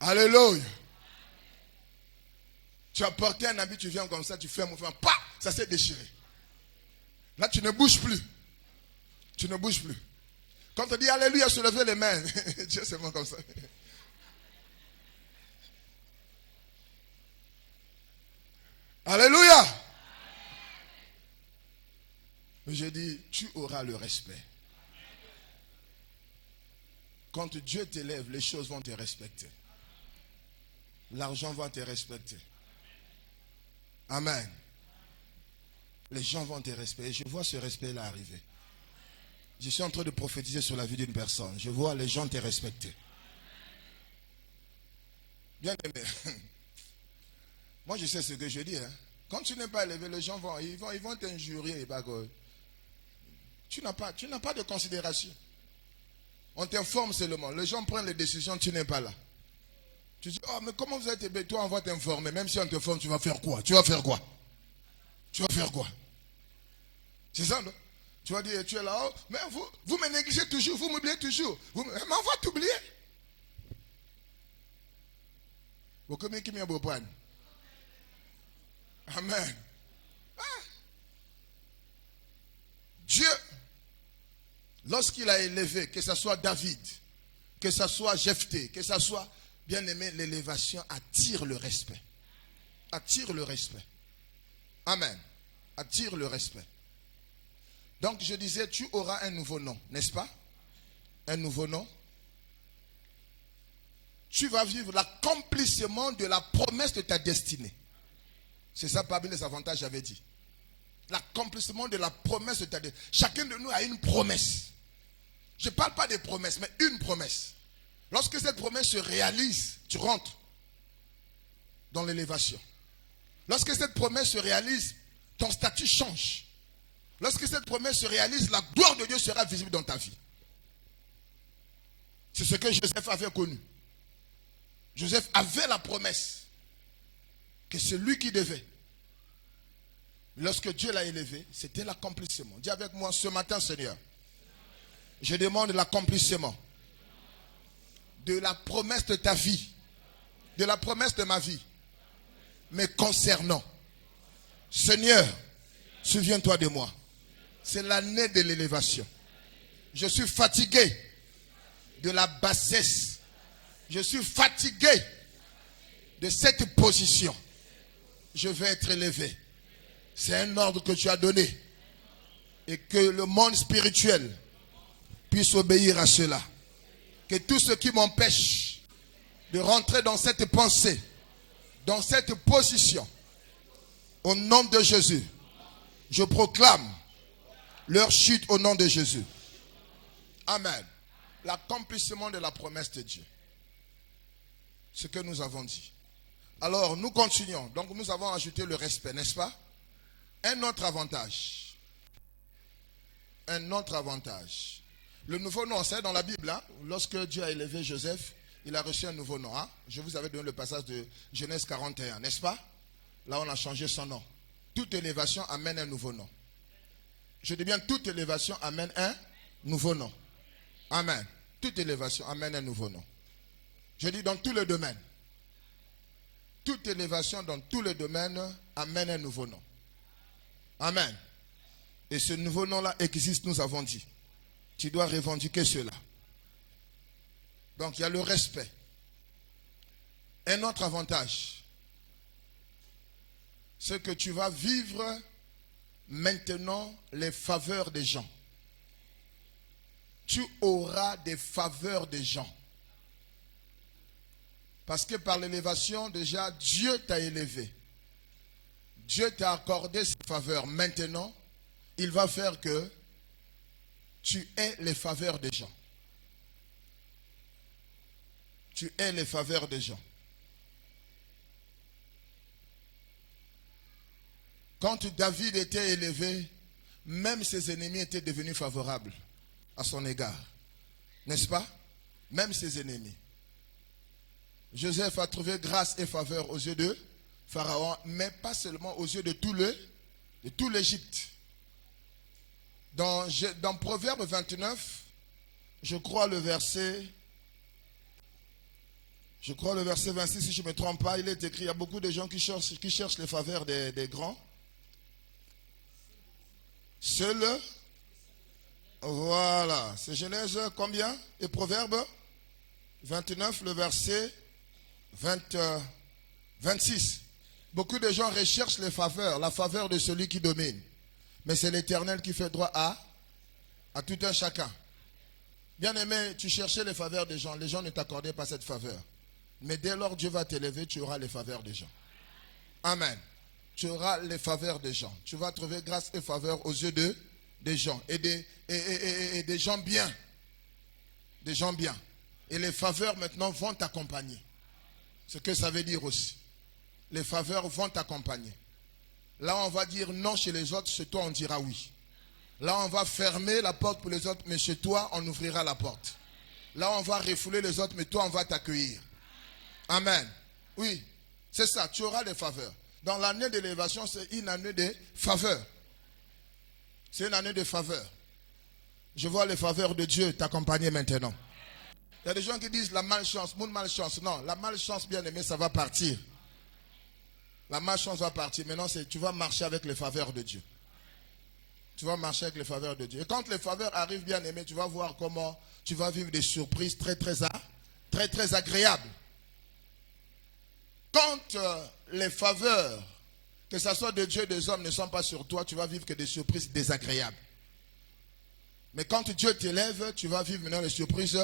Alléluia. Tu as porté un habit, tu viens comme ça, tu fais un mouvement, ça s'est déchiré. Là, tu ne bouges plus. Tu ne bouges plus. Quand on dit Alléluia, se lever les mains, Dieu c'est moi comme ça. Alléluia. Je dis, tu auras le respect. Quand Dieu t'élève, les choses vont te respecter. L'argent va te respecter. Amen. Les gens vont te respecter. Je vois ce respect-là arriver. Je suis en train de prophétiser sur la vie d'une personne. Je vois les gens te respecter. Bien aimé. Moi, je sais ce que je dis. Hein. Quand tu n'es pas élevé, les gens vont t'injurier. Tu n'as pas de considération. On t'informe seulement. Les gens prennent les décisions, tu n'es pas là. Tu dis, oh, mais comment vous êtes élevé? Toi, on va t'informer. Même si on te forme, tu vas faire quoi? Tu vas faire quoi? C'est ça, non? Tu vas dire, tu es là, oh, mais vous me négligez toujours, vous m'oubliez toujours. Mais on va t'oublier. Amen. Dieu, lorsqu'il a élevé, que ce soit David, que ce soit Jephthé, que ce soit, bien aimé, l'élévation attire le respect. Attire le respect. Amen. Attire le respect. Donc je disais, tu auras un nouveau nom, n'est-ce pas? Un nouveau nom. Tu vas vivre l'accomplissement de la promesse de ta destinée. C'est ça parmi les avantages, j'avais dit. L'accomplissement de la promesse de ta destinée. Chacun de nous a une promesse. Je ne parle pas des promesses, mais une promesse. Lorsque cette promesse se réalise, tu rentres dans l'élévation. Lorsque cette promesse se réalise, ton statut change. Lorsque cette promesse se réalise, la gloire de Dieu sera visible dans ta vie. C'est ce que Joseph avait connu. Joseph avait la promesse que c'est lui qui devait. Lorsque Dieu l'a élevé, c'était l'accomplissement. Dis avec moi ce matin, Seigneur, je demande l'accomplissement de la promesse de ta vie, de la promesse de ma vie, mais concernant. Seigneur, souviens-toi de moi. C'est l'année de l'élévation. Je suis fatigué de la bassesse. Je suis fatigué de cette position. Je vais être élevé. C'est un ordre que tu as donné. Et que le monde spirituel puisse obéir à cela. Que tout ce qui m'empêche de rentrer dans cette pensée, dans cette position, au nom de Jésus, je proclame leur chute au nom de Jésus. Amen. L'accomplissement de la promesse de Dieu. Ce que nous avons dit. Alors, nous continuons. Donc, nous avons ajouté le respect, n'est-ce pas? Un autre avantage. Un autre avantage. Le nouveau nom, c'est dans la Bible. Hein? Lorsque Dieu a élevé Joseph, il a reçu un nouveau nom. Hein? Je vous avais donné le passage de Genèse 41, n'est-ce pas? Là, on a changé son nom. Toute élévation amène un nouveau nom. Je dis bien, toute élévation amène un nouveau nom. Amen. Toute élévation amène un nouveau nom. Je dis dans tous les domaines. Toute élévation dans tous les domaines amène un nouveau nom. Amen. Et ce nouveau nom-là existe, nous avons dit. Tu dois revendiquer cela. Donc il y a le respect. Un autre avantage, c'est que tu vas vivre maintenant les faveurs des gens. Tu auras des faveurs des gens. Parce que par l'élévation, déjà, Dieu t'a élevé. Dieu t'a accordé ses faveurs. Maintenant, il va faire que tu aies les faveurs des gens. Tu aies les faveurs des gens. Quand David était élevé, même ses ennemis étaient devenus favorables à son égard. N'est-ce pas? Même ses ennemis. Joseph a trouvé grâce et faveur aux yeux de Pharaon, mais pas seulement aux yeux de tout l'Égypte. Dans Proverbe 29, je crois le verset 26, si je ne me trompe pas, il est écrit, il y a beaucoup de gens qui cherchent les faveurs des grands. Seul, voilà, c'est Genèse combien? Et Proverbe 29, le verset 26. Beaucoup de gens recherchent les faveurs, la faveur de celui qui domine. Mais c'est l'Éternel qui fait droit à tout un chacun. Bien aimé, tu cherchais les faveurs des gens ne t'accordaient pas cette faveur. Mais dès lors Dieu va t'élever, tu auras les faveurs des gens. Amen. Tu auras les faveurs des gens. Tu vas trouver grâce et faveur aux yeux des gens. Et des gens bien. Des gens bien. Et les faveurs maintenant vont t'accompagner. Ce que ça veut dire aussi. Les faveurs vont t'accompagner. Là, on va dire non chez les autres, chez toi, on dira oui. Là, on va fermer la porte pour les autres, mais chez toi, on ouvrira la porte. Là, on va refouler les autres, mais toi, on va t'accueillir. Amen. Oui, c'est ça, tu auras des faveurs. Dans l'année d'élévation, c'est une année de faveurs. C'est une année de faveurs. Je vois les faveurs de Dieu t'accompagner maintenant. Il y a des gens qui disent la malchance, mon malchance. Non, la malchance, bien aimé, ça va partir. La malchance va partir. Maintenant, tu vas marcher avec les faveurs de Dieu. Tu vas marcher avec les faveurs de Dieu. Et quand les faveurs arrivent, bien aimé, tu vas voir comment tu vas vivre des surprises très agréables. Quand les faveurs, que ce soit de Dieu et des hommes, ne sont pas sur toi, tu vas vivre que des surprises désagréables. Mais quand Dieu t'élève, tu vas vivre maintenant des surprises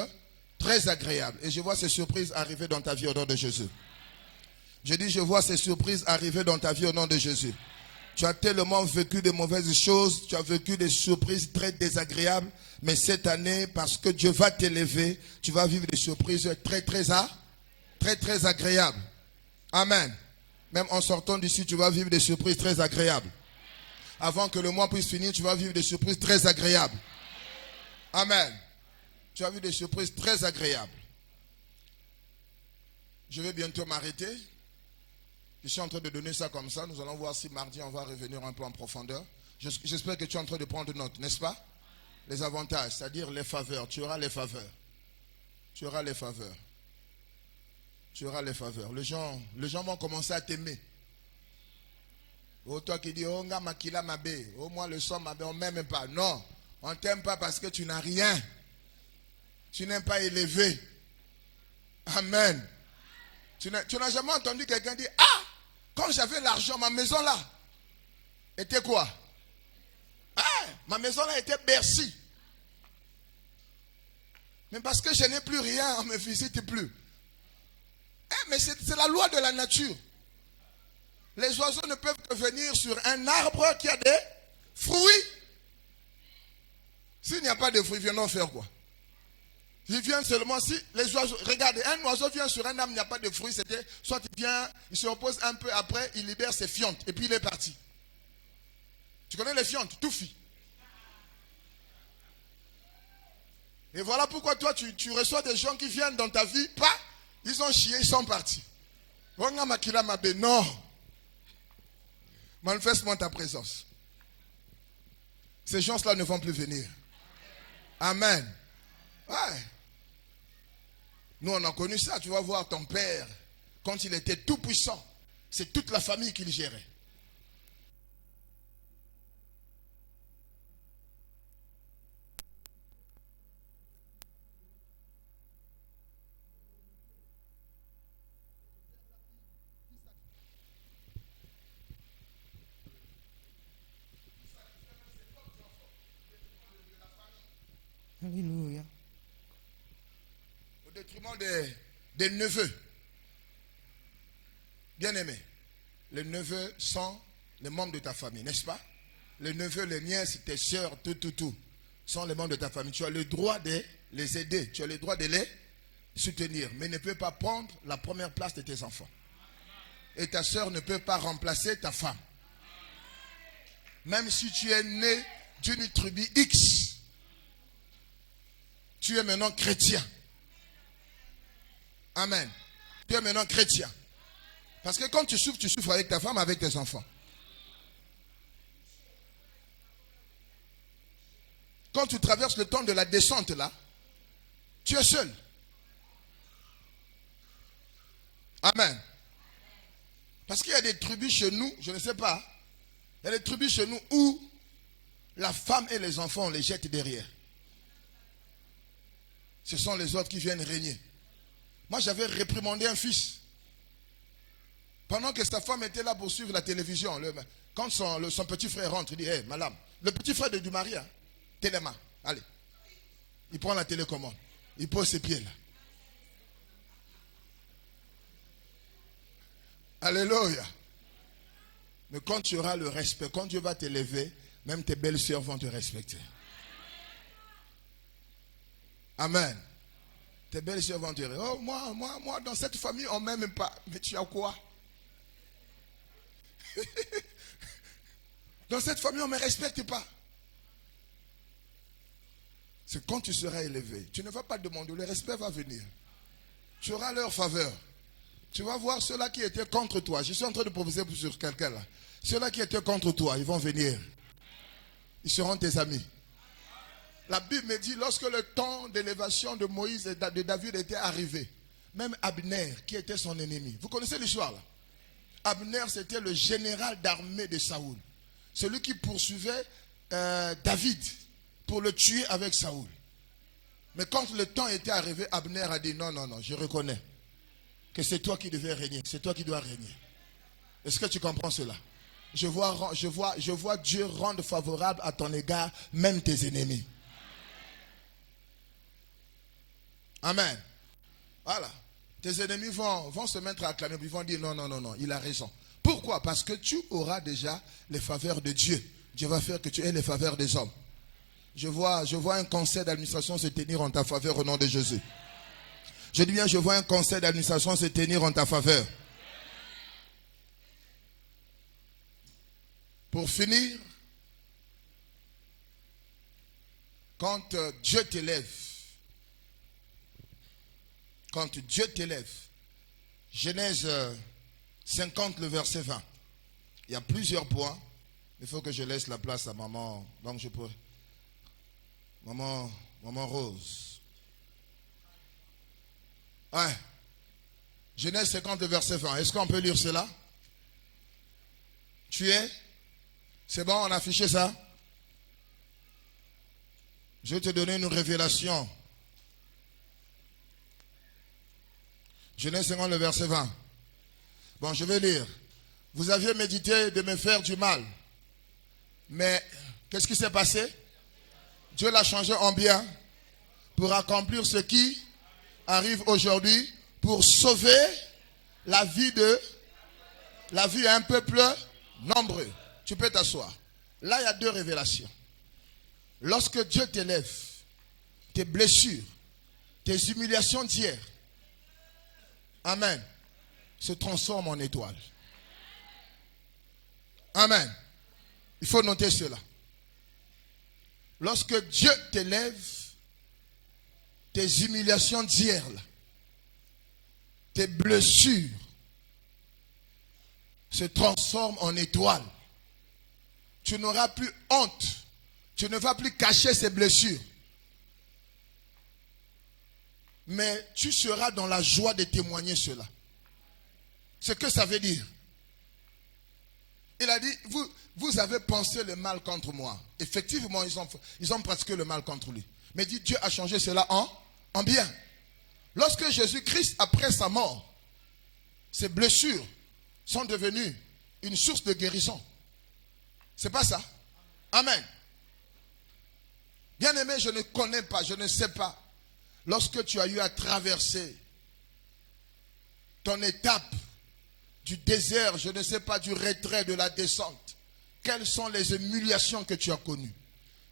très agréables. Et je vois ces surprises arriver dans ta vie au nom de Jésus. Je dis, je vois ces surprises arriver dans ta vie au nom de Jésus. Tu as tellement vécu de mauvaises choses, tu as vécu des surprises très désagréables, mais cette année, parce que Dieu va t'élever, tu vas vivre des surprises très agréables. Amen. Même en sortant d'ici, tu vas vivre des surprises très agréables. Avant que le mois puisse finir, tu vas vivre des surprises très agréables. Amen. Tu as vu des surprises très agréables. Je vais bientôt m'arrêter. Je suis en train de donner ça comme ça. Nous allons voir si mardi on va revenir un peu en profondeur. J'espère que tu es en train de prendre note, n'est-ce pas? Les avantages, c'est-à-dire les faveurs. Tu auras les faveurs. Tu auras les faveurs. Tu auras les faveurs. Les gens vont commencer à t'aimer. Oh, toi qui dis, oh, makila mabe, oh, moi le sang mabe, on ne m'aime pas. Non, on ne t'aime pas parce que tu n'as rien. Tu n'es pas élevé. Amen. Tu n'as jamais entendu quelqu'un dire, ah, quand j'avais l'argent, ma maison là était quoi? Ah, ma maison là était Bercy. Mais parce que je n'ai plus rien, on ne me visite plus. Mais c'est la loi de la nature. Les oiseaux ne peuvent que venir sur un arbre qui a des fruits. S'il n'y a pas de fruits, viendront faire quoi? Ils viennent seulement si les oiseaux. Regardez, un oiseau vient sur un arbre, il n'y a pas de fruits. C'était soit il vient, il se repose un peu après, il libère ses fientes et puis il est parti. Tu connais les fientes, touffi. Et voilà pourquoi toi tu reçois des gens qui viennent dans ta vie, pas, ils ont chié, ils sont partis. Non. Manifeste-moi ta présence. Ces gens-là ne vont plus venir. Amen. Ouais. Nous, on a connu ça. Tu vas voir ton père, quand il était tout puissant, c'est toute la famille qu'il gérait. Alléluia. Au détriment des neveux. Bien aimés, les neveux sont les membres de ta famille, n'est-ce pas? Les neveux, les miens, c'est tes soeurs, tout, sont les membres de ta famille. Tu as le droit de les aider, tu as le droit de les soutenir, mais ne peux pas prendre la première place de tes enfants. Et ta soeur ne peut pas remplacer ta femme. Même si tu es né d'une tribu X, tu es maintenant chrétien. Amen. Tu es maintenant chrétien. Parce que quand tu souffres avec ta femme, avec tes enfants. Quand tu traverses le temps de la descente là, tu es seul. Amen. Parce qu'il y a des tribus chez nous, je ne sais pas, il y a des tribus chez nous où la femme et les enfants, on les jette derrière. Ce sont les autres qui viennent régner. Moi, j'avais réprimandé un fils. Pendant que sa femme était là pour suivre la télévision, quand son petit frère rentre, il dit, hey, madame, le petit frère du mari, hein, Téléma, allez. Il prend la télécommande. Il pose ses pieds là. Alléluia. Mais quand tu auras le respect, quand Dieu va t'élever, même tes belles sœurs vont te respecter. Amen. Tes belles sœurs vont te dire, oh, moi, dans cette famille, on ne m'aime pas. Mais tu as quoi? Dans cette famille, on ne me respecte pas. C'est quand tu seras élevé. Tu ne vas pas demander, le respect va venir. Tu auras leur faveur. Tu vas voir ceux-là qui étaient contre toi. Je suis en train de prophétiser sur quelqu'un là. Ceux-là qui étaient contre toi, ils vont venir. Ils seront tes amis. La Bible me dit, lorsque le temps d'élévation de Moïse et de David était arrivé, même Abner, qui était son ennemi. Vous connaissez l'histoire là? Abner, c'était le général d'armée de Saoul. Celui qui poursuivait David pour le tuer avec Saoul. Mais quand le temps était arrivé, Abner a dit, non, je reconnais que c'est toi qui devais régner. C'est toi qui dois régner. Est-ce que tu comprends cela? Je vois Dieu rendre favorable à ton égard, même tes ennemis. Amen. Voilà. Tes ennemis vont se mettre à acclamer. Ils vont dire non, il a raison. Pourquoi? Parce que tu auras déjà les faveurs de Dieu. Dieu va faire que tu aies les faveurs des hommes. Je vois un conseil d'administration se tenir en ta faveur au nom de Jésus. Je dis bien, je vois un conseil d'administration se tenir en ta faveur. Pour finir, quand Dieu t'élève, quand Dieu t'élève, Genèse 50, le verset 20. Il y a plusieurs points. Il faut que je laisse la place à maman. Donc je peux. Maman Rose. Ouais. Genèse 50, le verset 20. Est-ce qu'on peut lire cela? Tu es? C'est bon, on a affiché ça? Je vais te donner une révélation. Genèse 50, le verset 20. Bon, je vais lire. Vous aviez médité de me faire du mal. Mais, qu'est-ce qui s'est passé? Dieu l'a changé en bien pour accomplir ce qui arrive aujourd'hui, pour sauver la vie à un peuple nombreux. Tu peux t'asseoir. Là, il y a deux révélations. Lorsque Dieu t'élève, tes blessures, tes humiliations d'hier, amen, se transforment en étoiles. Amen. Il faut noter cela. Lorsque Dieu t'élève, tes humiliations d'hier, tes blessures se transforment en étoiles. Tu n'auras plus honte. Tu ne vas plus cacher ces blessures. Mais tu seras dans la joie de témoigner cela. Ce que ça veut dire. Il a dit, vous avez pensé le mal contre moi. Effectivement, ils ont pratiqué le mal contre lui. Mais dit, Dieu a changé cela en bien. Lorsque Jésus-Christ, après sa mort, ses blessures sont devenues une source de guérison. C'est pas ça? Amen. Bien aimé, je ne connais pas, je ne sais pas. Lorsque tu as eu à traverser ton étape du désert, je ne sais pas, du retrait, de la descente, quelles sont les humiliations que tu as connues?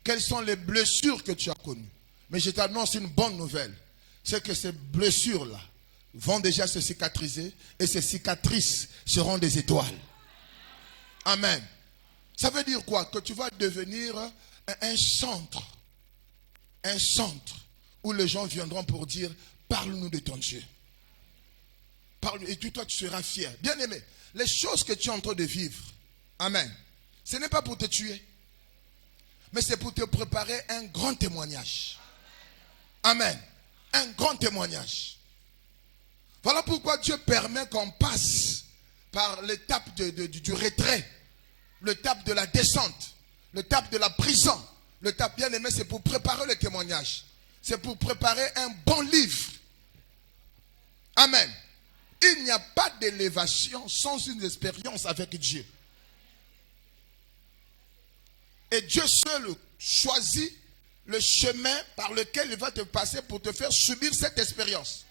Quelles sont les blessures que tu as connues? Mais je t'annonce une bonne nouvelle. C'est que ces blessures-là vont déjà se cicatriser et ces cicatrices seront des étoiles. Amen. Ça veut dire quoi? Que tu vas devenir un centre où les gens viendront pour dire, parle-nous de ton Dieu. Et toi, tu seras fier. Bien aimé, les choses que tu es en train de vivre, amen, ce n'est pas pour te tuer, mais c'est pour te préparer un grand témoignage. Amen. Un grand témoignage. Voilà pourquoi Dieu permet qu'on passe par l'étape du retrait, l'étape de la descente, l'étape de la prison. L'étape, bien aimé, c'est pour préparer le témoignage. C'est pour préparer un bon livre. Amen. Il n'y a pas d'élévation sans une expérience avec Dieu. Et Dieu seul choisit le chemin par lequel il va te passer pour te faire subir cette expérience.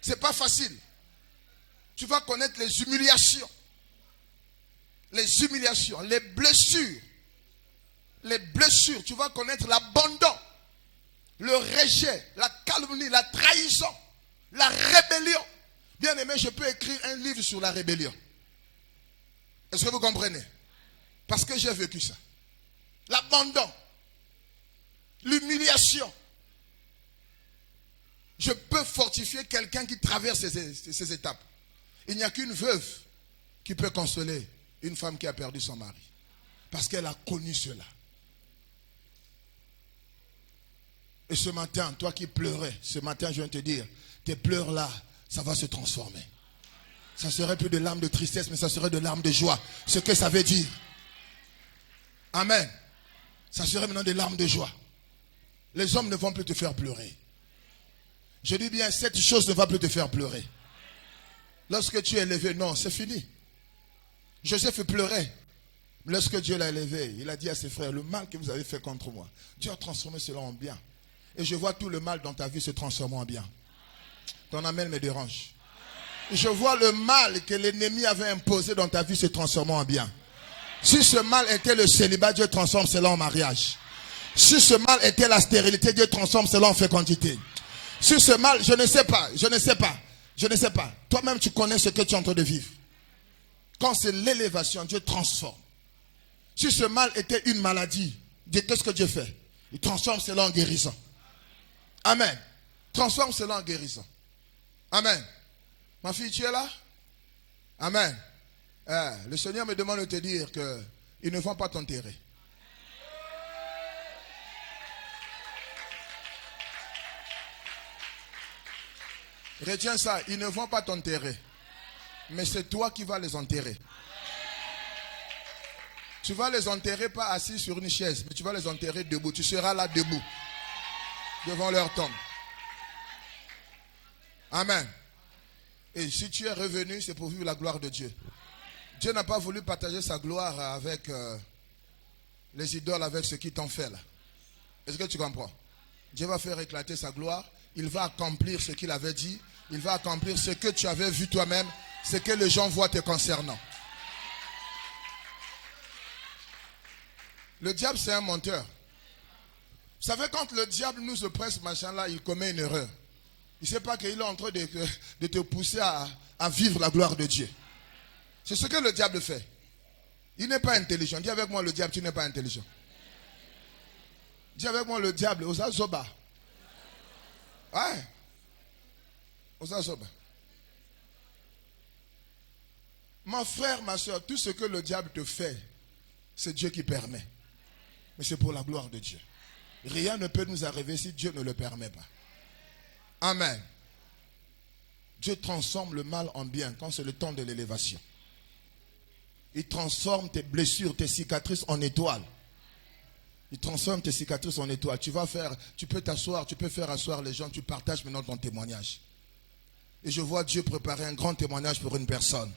Ce n'est pas facile. Tu vas connaître les humiliations, les blessures. Les blessures, tu vas connaître l'abandon, le rejet, la calomnie, la trahison, la rébellion. Bien aimé, je peux écrire un livre sur la rébellion. Est-ce que vous comprenez? Parce que j'ai vécu ça. L'abandon, l'humiliation. Je peux fortifier quelqu'un qui traverse ces étapes. Il n'y a qu'une veuve qui peut consoler une femme qui a perdu son mari. Parce qu'elle a connu cela. Et ce matin, toi qui pleurais, ce matin, je viens te dire, tes pleurs là, ça va se transformer. Ça serait plus de larmes de tristesse, mais ça serait de larmes de joie. Ce que ça veut dire. Amen. Ça serait maintenant des larmes de joie. Les hommes ne vont plus te faire pleurer. Je dis bien, cette chose ne va plus te faire pleurer. Lorsque tu es élevé, non, c'est fini. Joseph pleurait. Lorsque Dieu l'a élevé, il a dit à ses frères, le mal que vous avez fait contre moi, Dieu a transformé cela en bien. Et je vois tout le mal dans ta vie se transformer en bien. Ton amen me dérange. Je vois le mal que l'ennemi avait imposé dans ta vie se transformer en bien. Si ce mal était le célibat, Dieu transforme cela en mariage. Si ce mal était la stérilité, Dieu transforme cela en fécondité. Si ce mal, je ne sais pas. Toi-même, tu connais ce que tu es en train de vivre. Quand c'est l'élévation, Dieu transforme. Si ce mal était une maladie, qu'est-ce que Dieu fait? Il transforme cela en guérison. Amen. Transforme cela en guérison. Amen. Ma fille, tu es là? Amen. Le Seigneur me demande de te dire qu'ils ne vont pas t'enterrer. Retiens ça, ils ne vont pas t'enterrer. Mais c'est toi qui vas les enterrer. Tu vas les enterrer pas assis sur une chaise, mais tu vas les enterrer debout. Tu seras là debout, devant leur tombe. Amen. Et si tu es revenu, c'est pour vivre la gloire de Dieu. Dieu n'a pas voulu partager sa gloire avec les idoles, avec ce qui t'ont fait là. Est-ce que tu comprends? Dieu va faire éclater sa gloire. Il va accomplir ce qu'il avait dit. Il va accomplir ce que tu avais vu toi-même, ce que les gens voient te concernant. Le diable, c'est un menteur. Vous savez, quand le diable nous oppresse, machin là, il commet une erreur. Il ne sait pas qu'il est en train de te pousser à vivre la gloire de Dieu. C'est ce que le diable fait. Il n'est pas intelligent. Dis avec moi, le diable, tu n'es pas intelligent. Dis avec moi, le diable, Osa Zoba. Ouais. Osa Zoba. Mon frère, ma soeur, tout ce que le diable te fait, c'est Dieu qui permet. Mais c'est pour la gloire de Dieu. Rien ne peut nous arriver si Dieu ne le permet pas. Amen. Dieu transforme le mal en bien quand c'est le temps de l'élévation. Il transforme tes blessures, tes cicatrices en étoiles. Il transforme tes cicatrices en étoiles. Tu peux t'asseoir, tu peux faire asseoir les gens, tu partages maintenant ton témoignage. Et je vois Dieu préparer un grand témoignage pour une personne.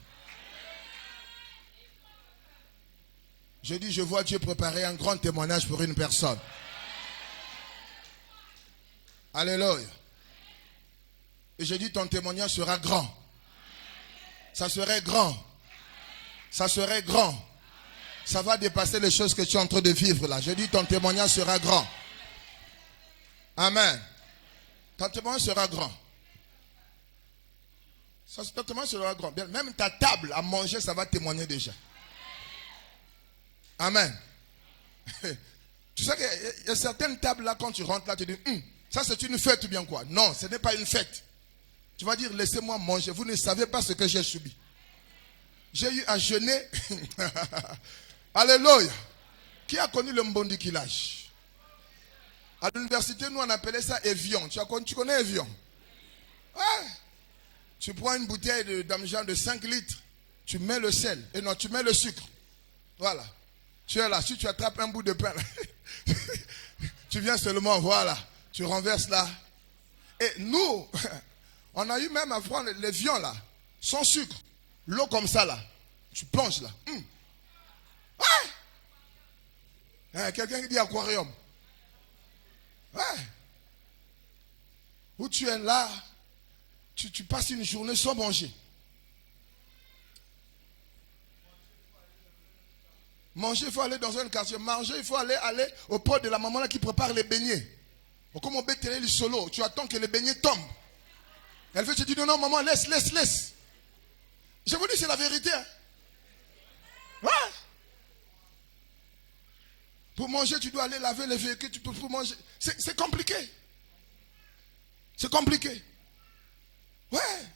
Je dis, je vois Dieu préparer un grand témoignage pour une personne. Alléluia. Et je dis, ton témoignage sera grand. Ça serait grand. Ça serait grand. Ça va dépasser les choses que tu es en train de vivre là. Je dis, ton témoignage sera grand. Amen. Ton témoignage sera grand. Ton témoignage sera grand. Même ta table à manger, ça va témoigner déjà. Amen. Tu sais qu'il y a certaines tables là, quand tu rentres là, tu dis, ça c'est une fête ou bien quoi? Non, ce n'est pas une fête. Tu vas dire, laissez-moi manger. Vous ne savez pas ce que j'ai subi. J'ai eu à jeûner. Alléluia. Qui a connu le mbondikilage? À l'université, nous on appelait ça Evian. Tu connais Evian? Ouais. Tu prends une bouteille d'amjan de 5 litres. Tu mets le sel. Et non, tu mets le sucre. Voilà. Tu es là. Si tu attrapes un bout de pain, tu viens seulement, voilà. Tu renverses là. Et nous, on a eu même à prendre les viands là, sans sucre. L'eau comme ça là. Tu plonges là. Ouais. Quelqu'un qui dit aquarium. Ouais. Où tu es là, tu passes une journée sans manger. Manger, il faut aller dans un quartier. Manger, il faut aller au pot de la maman là qui prépare les beignets. Comme on bétélé le solo, tu attends que les beignets tombent. Elle veut te dire non, maman, laisse. Je vous dis, c'est la vérité. Hein? Ouais. Pour manger, tu dois aller laver les véhicules. Tu peux manger. C'est compliqué. C'est compliqué. Ouais.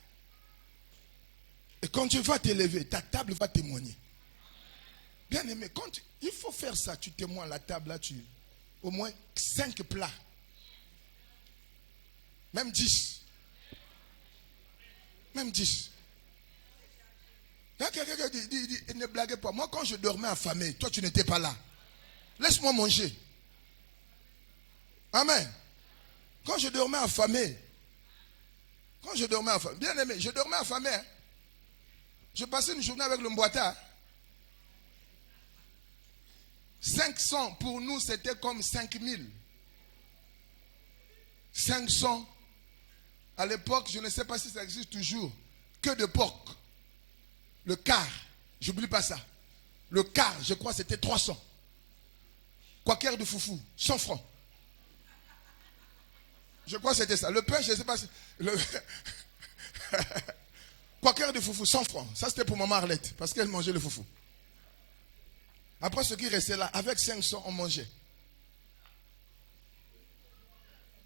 Et quand tu vas t'élever, ta table va témoigner. Bien aimé, il faut faire ça. Tu témoignes la table là, au moins 5 plats. Même 10. Même 10. Quelqu'un dit, ne blaguez pas. Moi, quand je dormais affamé, toi, tu n'étais pas là. Laisse-moi manger. Amen. Quand je dormais affamé, bien aimé, je dormais affamé. Hein. Je passais une journée avec le Mboata. 500 pour nous, c'était comme 5000. 500. À l'époque, je ne sais pas si ça existe toujours. Que de porc. Le quart, j'oublie pas ça. Le quart, je crois, c'était 300. Quaker de foufou, 100 francs. Je crois que c'était ça. Le pain, je ne sais pas si... Quaker de foufou, 100 francs. Ça, c'était pour maman Arlette, parce qu'elle mangeait le foufou. Après, ce qui restait là, avec 500, on mangeait.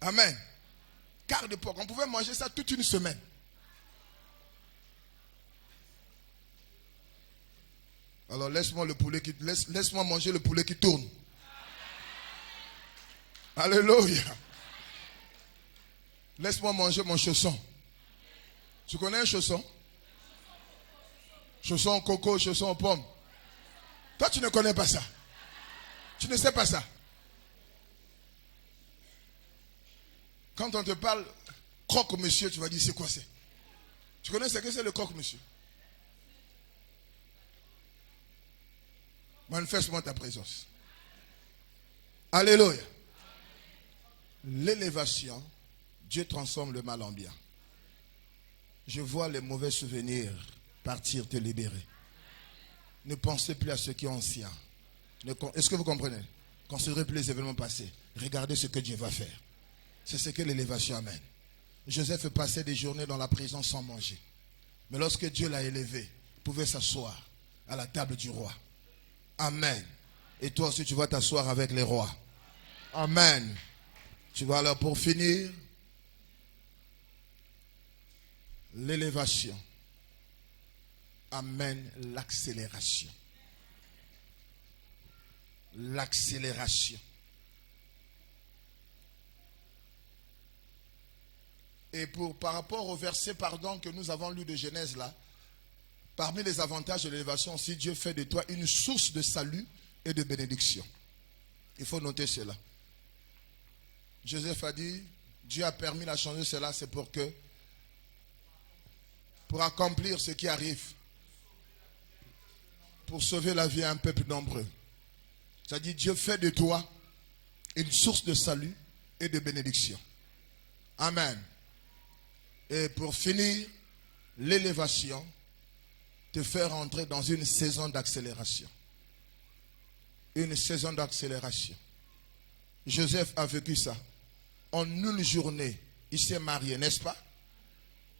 Amen. Quart de porc, on pouvait manger ça toute une semaine. Alors laisse-moi laisse-moi manger le poulet qui tourne. Alléluia. Laisse-moi manger mon chausson. Tu connais un chausson? Chausson au coco, chausson aux pommes. Toi, tu ne connais pas ça. Tu ne sais pas ça. Quand on te parle croque-monsieur, tu vas dire c'est quoi c'est? Tu connais ce que c'est le croque-monsieur? Manifeste-moi ta présence. Alléluia. L'élévation, Dieu transforme le mal en bien. Je vois les mauvais souvenirs partir, te libérer. Ne pensez plus à ce qui est ancien. Est-ce que vous comprenez? Considérez plus les événements passés. Regardez ce que Dieu va faire. C'est ce que l'élévation amène. Joseph passait des journées dans la prison sans manger. Mais lorsque Dieu l'a élevé, il pouvait s'asseoir à la table du roi. Amen. Et toi aussi, tu vas t'asseoir avec les rois. Amen. Tu vois, alors pour finir, l'élévation amène l'accélération. L'accélération. Et par rapport au verset que nous avons lu de Genèse là, parmi les avantages de l'élévation aussi, Dieu fait de toi une source de salut et de bénédiction. Il faut noter cela. Joseph a dit, Dieu a permis la changer cela, c'est pour accomplir ce qui arrive, pour sauver la vie à un peuple nombreux. C'est-à-dire, Dieu fait de toi une source de salut et de bénédiction. Amen. Et pour finir, l'élévation te fait rentrer dans une saison d'accélération. Une saison d'accélération. Joseph a vécu ça. En une journée, il s'est marié, n'est-ce pas?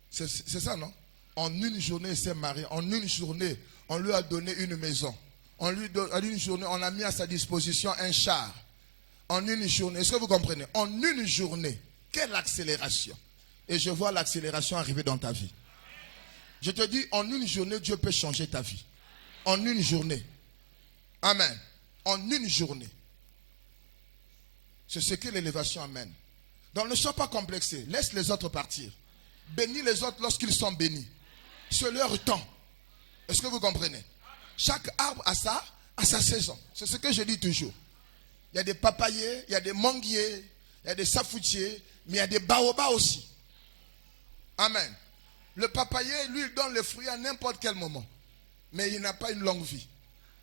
C'est ça, non? En une journée, il s'est marié. En une journée, on lui a donné une maison. En une journée, on a mis à sa disposition un char. En une journée, est-ce que vous comprenez? En une journée, quelle accélération! Et je vois l'accélération arriver dans ta vie. Je te dis, en une journée, Dieu peut changer ta vie. En une journée. Amen. En une journée. C'est ce que l'élévation amène. Donc ne sois pas complexé. Laisse les autres partir. Bénis les autres lorsqu'ils sont bénis. C'est leur temps. Est-ce que vous comprenez? Chaque arbre a sa saison. C'est ce que je dis toujours. Il y a des papayers, il y a des manguiers, il y a des safoutiers, mais il y a des baobabs aussi. Amen. Le papayer, lui, il donne les fruits à n'importe quel moment. Mais il n'a pas une longue vie.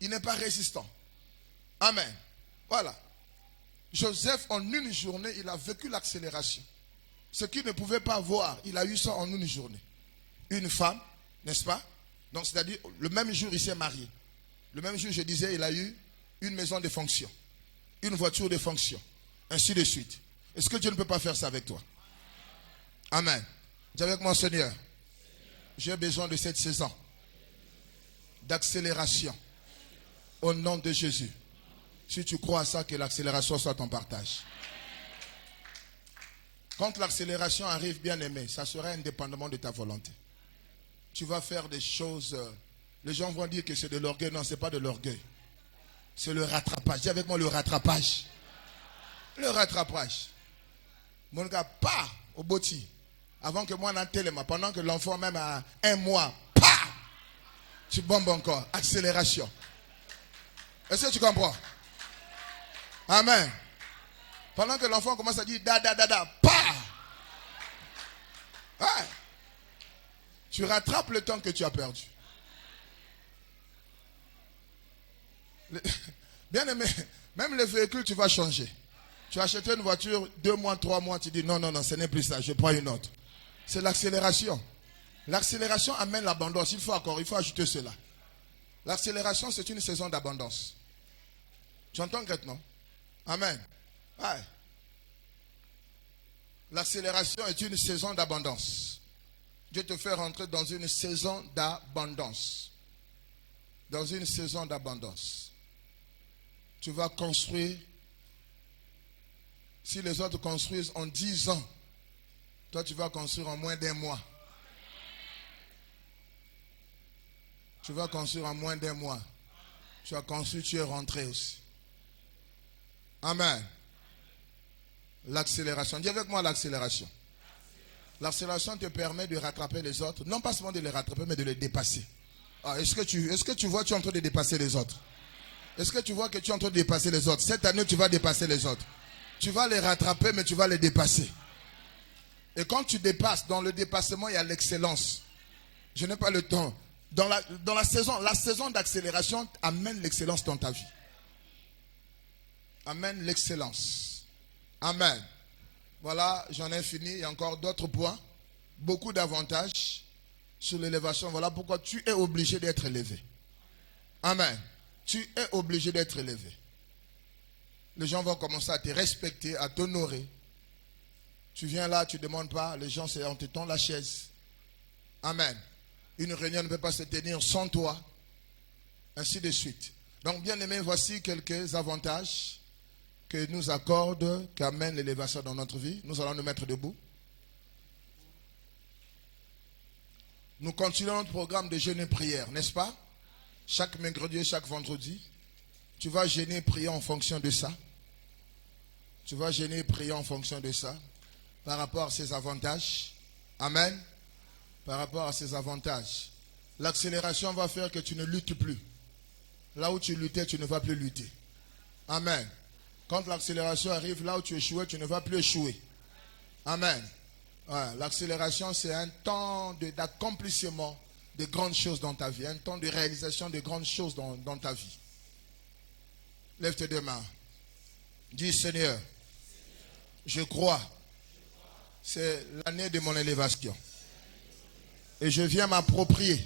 Il n'est pas résistant. Amen. Voilà. Joseph, en une journée, il a vécu l'accélération. Ce qu'il ne pouvait pas voir, il a eu ça en une journée. Une femme, n'est-ce pas? Donc, c'est-à-dire, le même jour, il s'est marié. Le même jour, je disais, il a eu une maison de fonction. Une voiture de fonction. Ainsi de suite. Est-ce que Dieu ne peut pas faire ça avec toi? Amen. Dis avec moi, Seigneur. J'ai besoin de cette saison d'accélération. Au nom de Jésus. Si tu crois à ça, que l'accélération soit ton partage. Quand l'accélération arrive, bien aimé, ça sera indépendamment de ta volonté. Tu vas faire des choses. Les gens vont dire que c'est de l'orgueil. Non, ce n'est pas de l'orgueil. C'est le rattrapage. Dis avec moi le rattrapage. Le rattrapage. Mon gars, pas au boti. Avant que moi, pendant que l'enfant même a 1 mois, pas, tu bombes encore. Accélération. Est-ce que tu comprends? Amen. Pendant que l'enfant commence à dire da, pas. Ouais. Tu rattrapes le temps que tu as perdu. Bien aimé, même le véhicule, tu vas changer. Tu as acheté une voiture 2 mois, 3 mois, tu dis non, ce n'est plus ça, je prends une autre. C'est l'accélération. L'accélération amène l'abondance. Il faut ajouter cela. L'accélération, c'est une saison d'abondance. Tu entends Grete, non? Amen. Ouais. L'accélération est une saison d'abondance. Dieu te fait rentrer dans une saison d'abondance. Dans une saison d'abondance. Tu vas construire. Si les autres construisent en 10 ans, toi tu vas construire en moins d'1 mois. Tu vas construire en moins d'1 mois. Tu as construit, tu es rentré aussi. Amen. L'accélération. Dis avec moi l'accélération. L'accélération te permet de rattraper les autres. Non pas seulement de les rattraper, mais de les dépasser. Ah, est-ce que tu vois que tu es en train de dépasser les autres? Est-ce que tu vois que tu es en train de dépasser les autres? Cette année, tu vas dépasser les autres. Tu vas les rattraper, mais tu vas les dépasser. Et quand tu dépasses, dans le dépassement, il y a l'excellence. Je n'ai pas le temps. Dans la saison d'accélération amène l'excellence dans ta vie. Amène l'excellence. Amen. Voilà, j'en ai fini. Il y a encore d'autres points. Beaucoup d'avantages sur l'élévation. Voilà pourquoi tu es obligé d'être élevé. Amen. Tu es obligé d'être élevé. Les gens vont commencer à te respecter, à t'honorer. Tu viens là, tu ne demandes pas. Les gens, on te tend la chaise. Amen. Une réunion ne peut pas se tenir sans toi. Ainsi de suite. Donc, bien aimés, voici quelques avantages que nous accorde, qu'amène l'élévation dans notre vie. Nous allons nous mettre debout. Nous continuons notre programme de jeûne et prière, n'est-ce pas? Chaque mercredi et chaque vendredi, tu vas jeûner et prier en fonction de ça. Tu vas jeûner et prier en fonction de ça, par rapport à ses avantages. Amen. Par rapport à ses avantages. L'accélération va faire que tu ne luttes plus. Là où tu luttais, tu ne vas plus lutter. Amen. Quand l'accélération arrive, là où tu échouais, tu ne vas plus échouer. Amen. Ouais, l'accélération, c'est un temps d'accomplissement de grandes choses dans ta vie. Un temps de réalisation de grandes choses dans ta vie. Lève tes deux mains. Dis, Seigneur, je crois. C'est l'année de mon élévation. Et je viens m'approprier,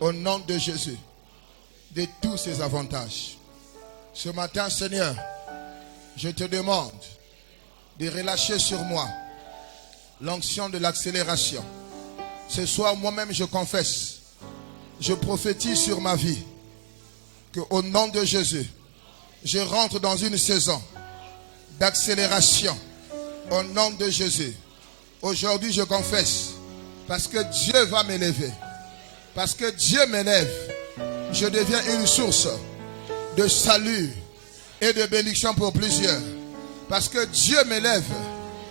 au nom de Jésus, de tous ces avantages. Ce matin, Seigneur, je te demande de relâcher sur moi l'onction de l'accélération. Ce soir, moi-même, je confesse, je prophétise sur ma vie qu'au nom de Jésus, je rentre dans une saison d'accélération. Au nom de Jésus. Aujourd'hui, je confesse, parce que Dieu va m'élever. Parce que Dieu m'élève, je deviens une source de salut et de bénédiction pour plusieurs. Parce que Dieu m'élève,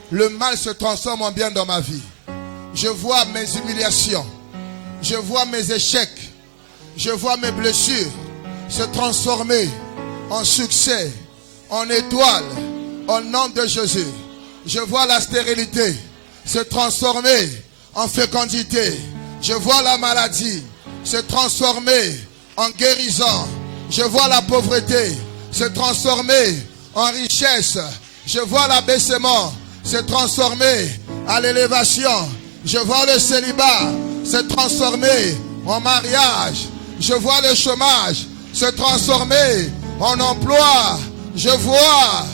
le mal se transforme en bien dans ma vie. Je vois mes humiliations, je vois mes échecs, je vois mes blessures se transformer en succès, en étoile, au nom de Jésus. Je vois la stérilité se transformer en fécondité. Je vois la maladie se transformer en guérison. Je vois la pauvreté se transformer en richesse. Je vois l'abaissement se transformer à l'élévation. Je vois le célibat se transformer en mariage. Je vois le chômage se transformer en emploi. Je vois.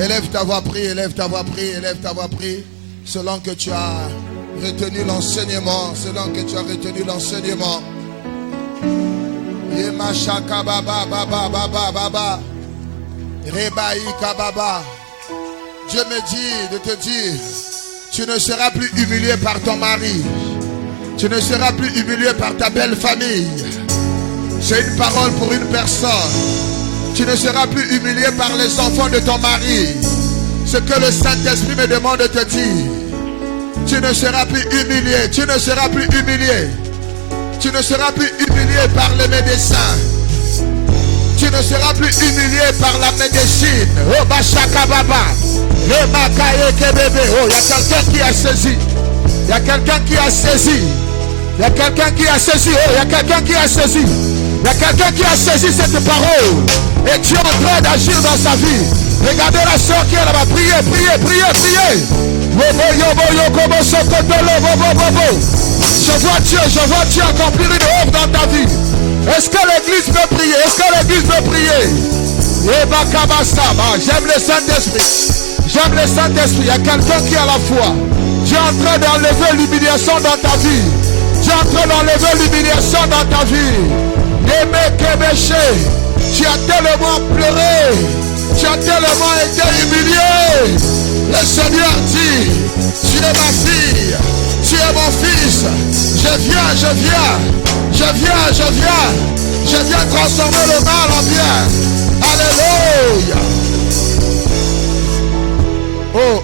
Élève ta voix, prie, élève ta voix, prie, élève ta voix, prie. Selon que tu as retenu l'enseignement, Yemashaka baba baba baba baba. Rebaïka baba. Dieu me dit de te dire, tu ne seras plus humilié par ton mari. Tu ne seras plus humilié par ta belle famille. C'est une parole pour une personne. Tu ne seras plus humilié par les enfants de ton mari. Ce que le Saint-Esprit me demande de te dire. Tu ne seras plus humilié. Tu ne seras plus humilié. Tu ne seras plus humilié par les médecins. Tu ne seras plus humilié par la médecine. Oh, Bachaka Baba. Le Makaye Kebebe. Oh, il y a quelqu'un qui a saisi. Il y a quelqu'un qui a saisi. Il y a quelqu'un qui a saisi. Oh, il y a quelqu'un qui a saisi. Il y a quelqu'un qui a saisi cette parole. Et tu es en train d'agir dans sa vie. Regardez la soeur qui est là-bas. Priez, priez, priez, priez. Je vois Dieu accomplir une œuvre dans ta vie. Est-ce que l'église peut prier? Est-ce que l'église peut prier? J'aime le Saint-Esprit. J'aime le Saint-Esprit. Il y a quelqu'un qui a la foi. Tu es en train d'enlever l'humiliation dans ta vie. Tu es en train d'enlever l'humiliation dans ta vie. Tu as tellement pleuré. Tu as tellement été humilié. Le Seigneur dit, tu es ma fille. Tu es mon fils. Je viens. Je Je viens transformer le mal en bien. Alléluia. Oh.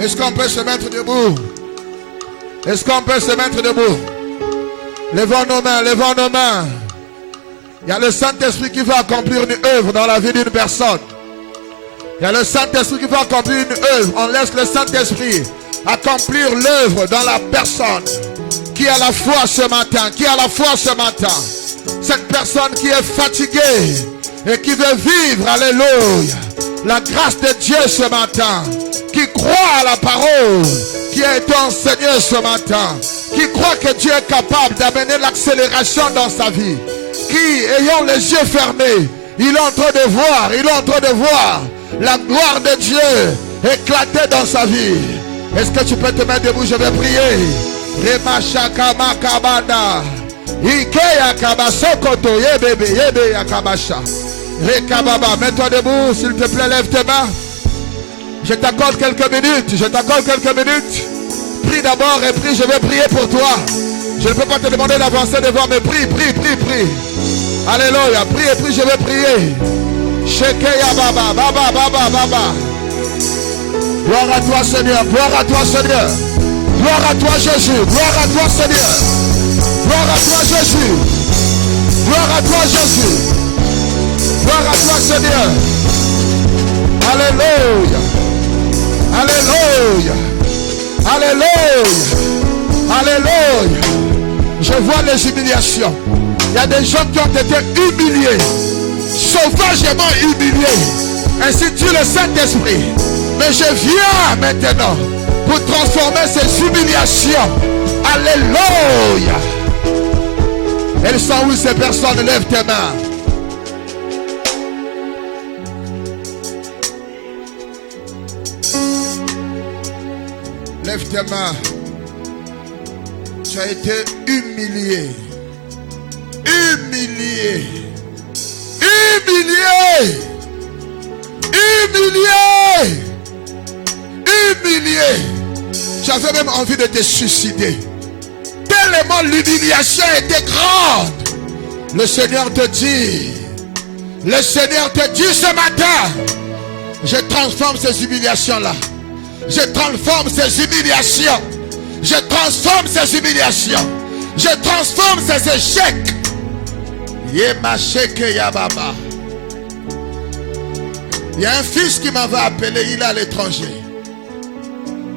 Est-ce qu'on peut se mettre debout? Est-ce qu'on peut se mettre debout? Levons nos mains. Il y a le Saint-Esprit qui va accomplir une œuvre dans la vie d'une personne. Il y a le Saint-Esprit qui va accomplir une œuvre. On laisse le Saint-Esprit accomplir l'œuvre dans la personne qui a la foi ce matin. Cette personne qui est fatiguée et qui veut vivre, alléluia, la grâce de Dieu ce matin, qui croit à la parole qui a été enseignée ce matin, qui croit que Dieu est capable d'amener l'accélération dans sa vie, qui, ayant les yeux fermés, il est en train de voir la gloire de Dieu éclater dans sa vie. Est-ce que tu peux te mettre debout? Je vais prier. Mets-toi debout, s'il te plaît, lève tes mains. Je t'accorde quelques minutes. Prie d'abord et prie, je vais prier pour toi. Je ne peux pas te demander d'avancer devant, mais prie. Alléluia, prie et prie, je vais prier. Shekeya baba. Gloire à toi Seigneur. Gloire à toi Jésus. Gloire à toi Seigneur. Gloire à toi Seigneur. Alléluia. Je vois les humiliations. Il y a des gens qui ont été humiliés, sauvagement humiliés. Ainsi dit le Saint-Esprit. Mais je viens maintenant pour transformer ces humiliations. Alléluia. Elles sont où ces personnes? Lève tes mains. Lève tes mains. Tu as été humilié. Tu avais même envie de te suicider. Tellement l'humiliation était grande. Le Seigneur te dit ce matin, je transforme ces humiliations-là. Je transforme ces humiliations. Je transforme ces échecs. Il y a un fils qui m'avait appelé, il est à l'étranger.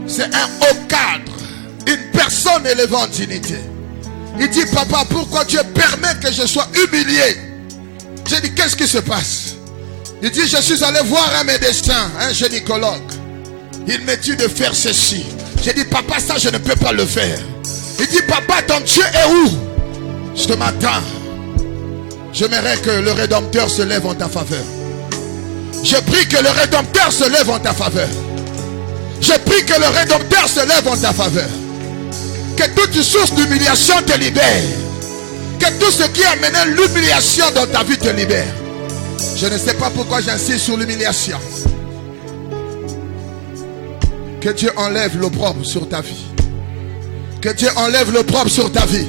C'est un haut cadre, une personne élevée en dignité. Il dit, papa, pourquoi Dieu permet que je sois humilié? J'ai dit, qu'est-ce qui se passe? Il dit, je suis allé voir un médecin, un gynécologue. Il me dit de faire ceci. J'ai dit, papa, ça je ne peux pas le faire. Il dit, papa, ton Dieu est où? Ce matin, j'aimerais que le Rédempteur se lève en ta faveur. Je prie que le Rédempteur se lève en ta faveur. Que toute source d'humiliation te libère. Que tout ce qui a mené l'humiliation dans ta vie te libère. Je ne sais pas pourquoi j'insiste sur l'humiliation. Que Dieu enlève l'opprobre sur ta vie. Que Dieu enlève l'opprobre sur ta vie.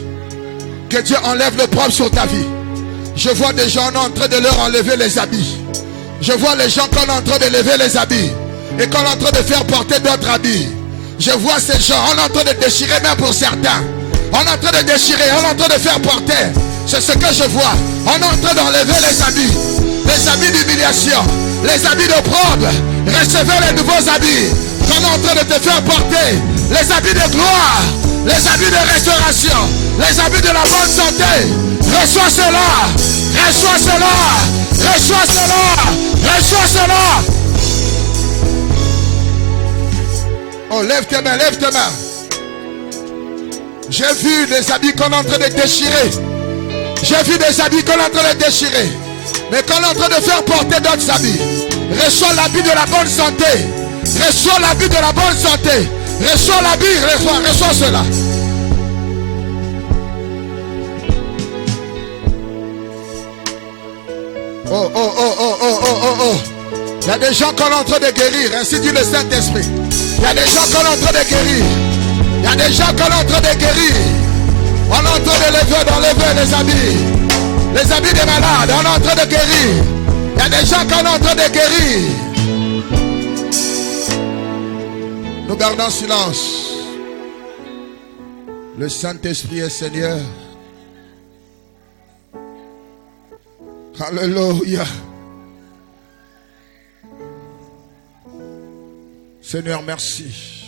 Je vois des gens en train de leur enlever les habits. Je vois les gens qu'on est en train de lever les habits. Et qu'on est en train de faire porter d'autres habits. Je vois ces gens, on est en train de déchirer même pour certains. On est en train de déchirer, on est en train de faire porter. C'est ce que je vois. On est en train d'enlever les habits. Les habits d'humiliation. Les habits d'opprobre. Recevez les nouveaux habits. On est en train de te faire porter. Les habits de gloire. Les habits de restauration. Les habits de la bonne santé. Reçois cela. Oh, lève tes mains. J'ai vu des habits qu'on est en train de déchirer. Mais qu'on est en train de faire porter d'autres habits. Reçois l'habit de la bonne santé. Reçois cela. Oh. Il y a des gens qu'on est en train de guérir. Ainsi dit le Saint-Esprit. Il y a des gens qu'on est en train de guérir. On est en train d'enlever les habits. Les habits des malades, on est en train de guérir. Il y a des gens qu'on est en train de guérir. Nous gardons silence. Le Saint-Esprit est Seigneur. Alléluia. Seigneur, merci.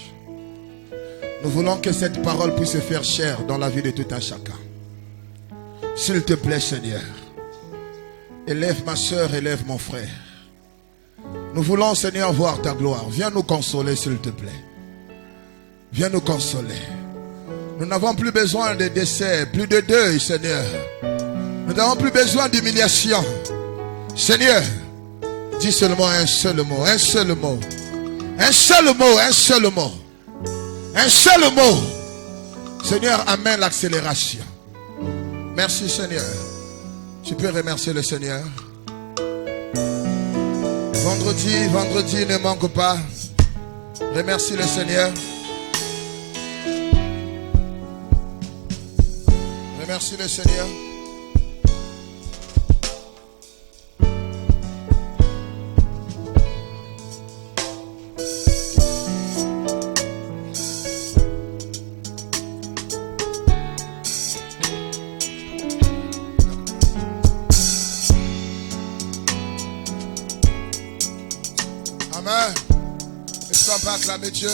Nous voulons que cette parole puisse se faire chair dans la vie de tout un chacun. S'il te plaît, Seigneur, élève ma soeur, élève mon frère. Nous voulons, Seigneur, voir ta gloire. Viens nous consoler, s'il te plaît. Viens nous consoler. Nous n'avons plus besoin de décès, plus de deuil, Seigneur. Nous n'avons plus besoin d'humiliation. Seigneur, dis seulement un seul mot, un seul mot. Un seul mot, un seul mot. Un seul mot. Seigneur, amène l'accélération. Merci, Seigneur. Tu peux remercier le Seigneur. Vendredi ne manque pas. Remercie le Seigneur. Remercie le Seigneur. Amen. Est-ce qu'on peut acclamer Dieu?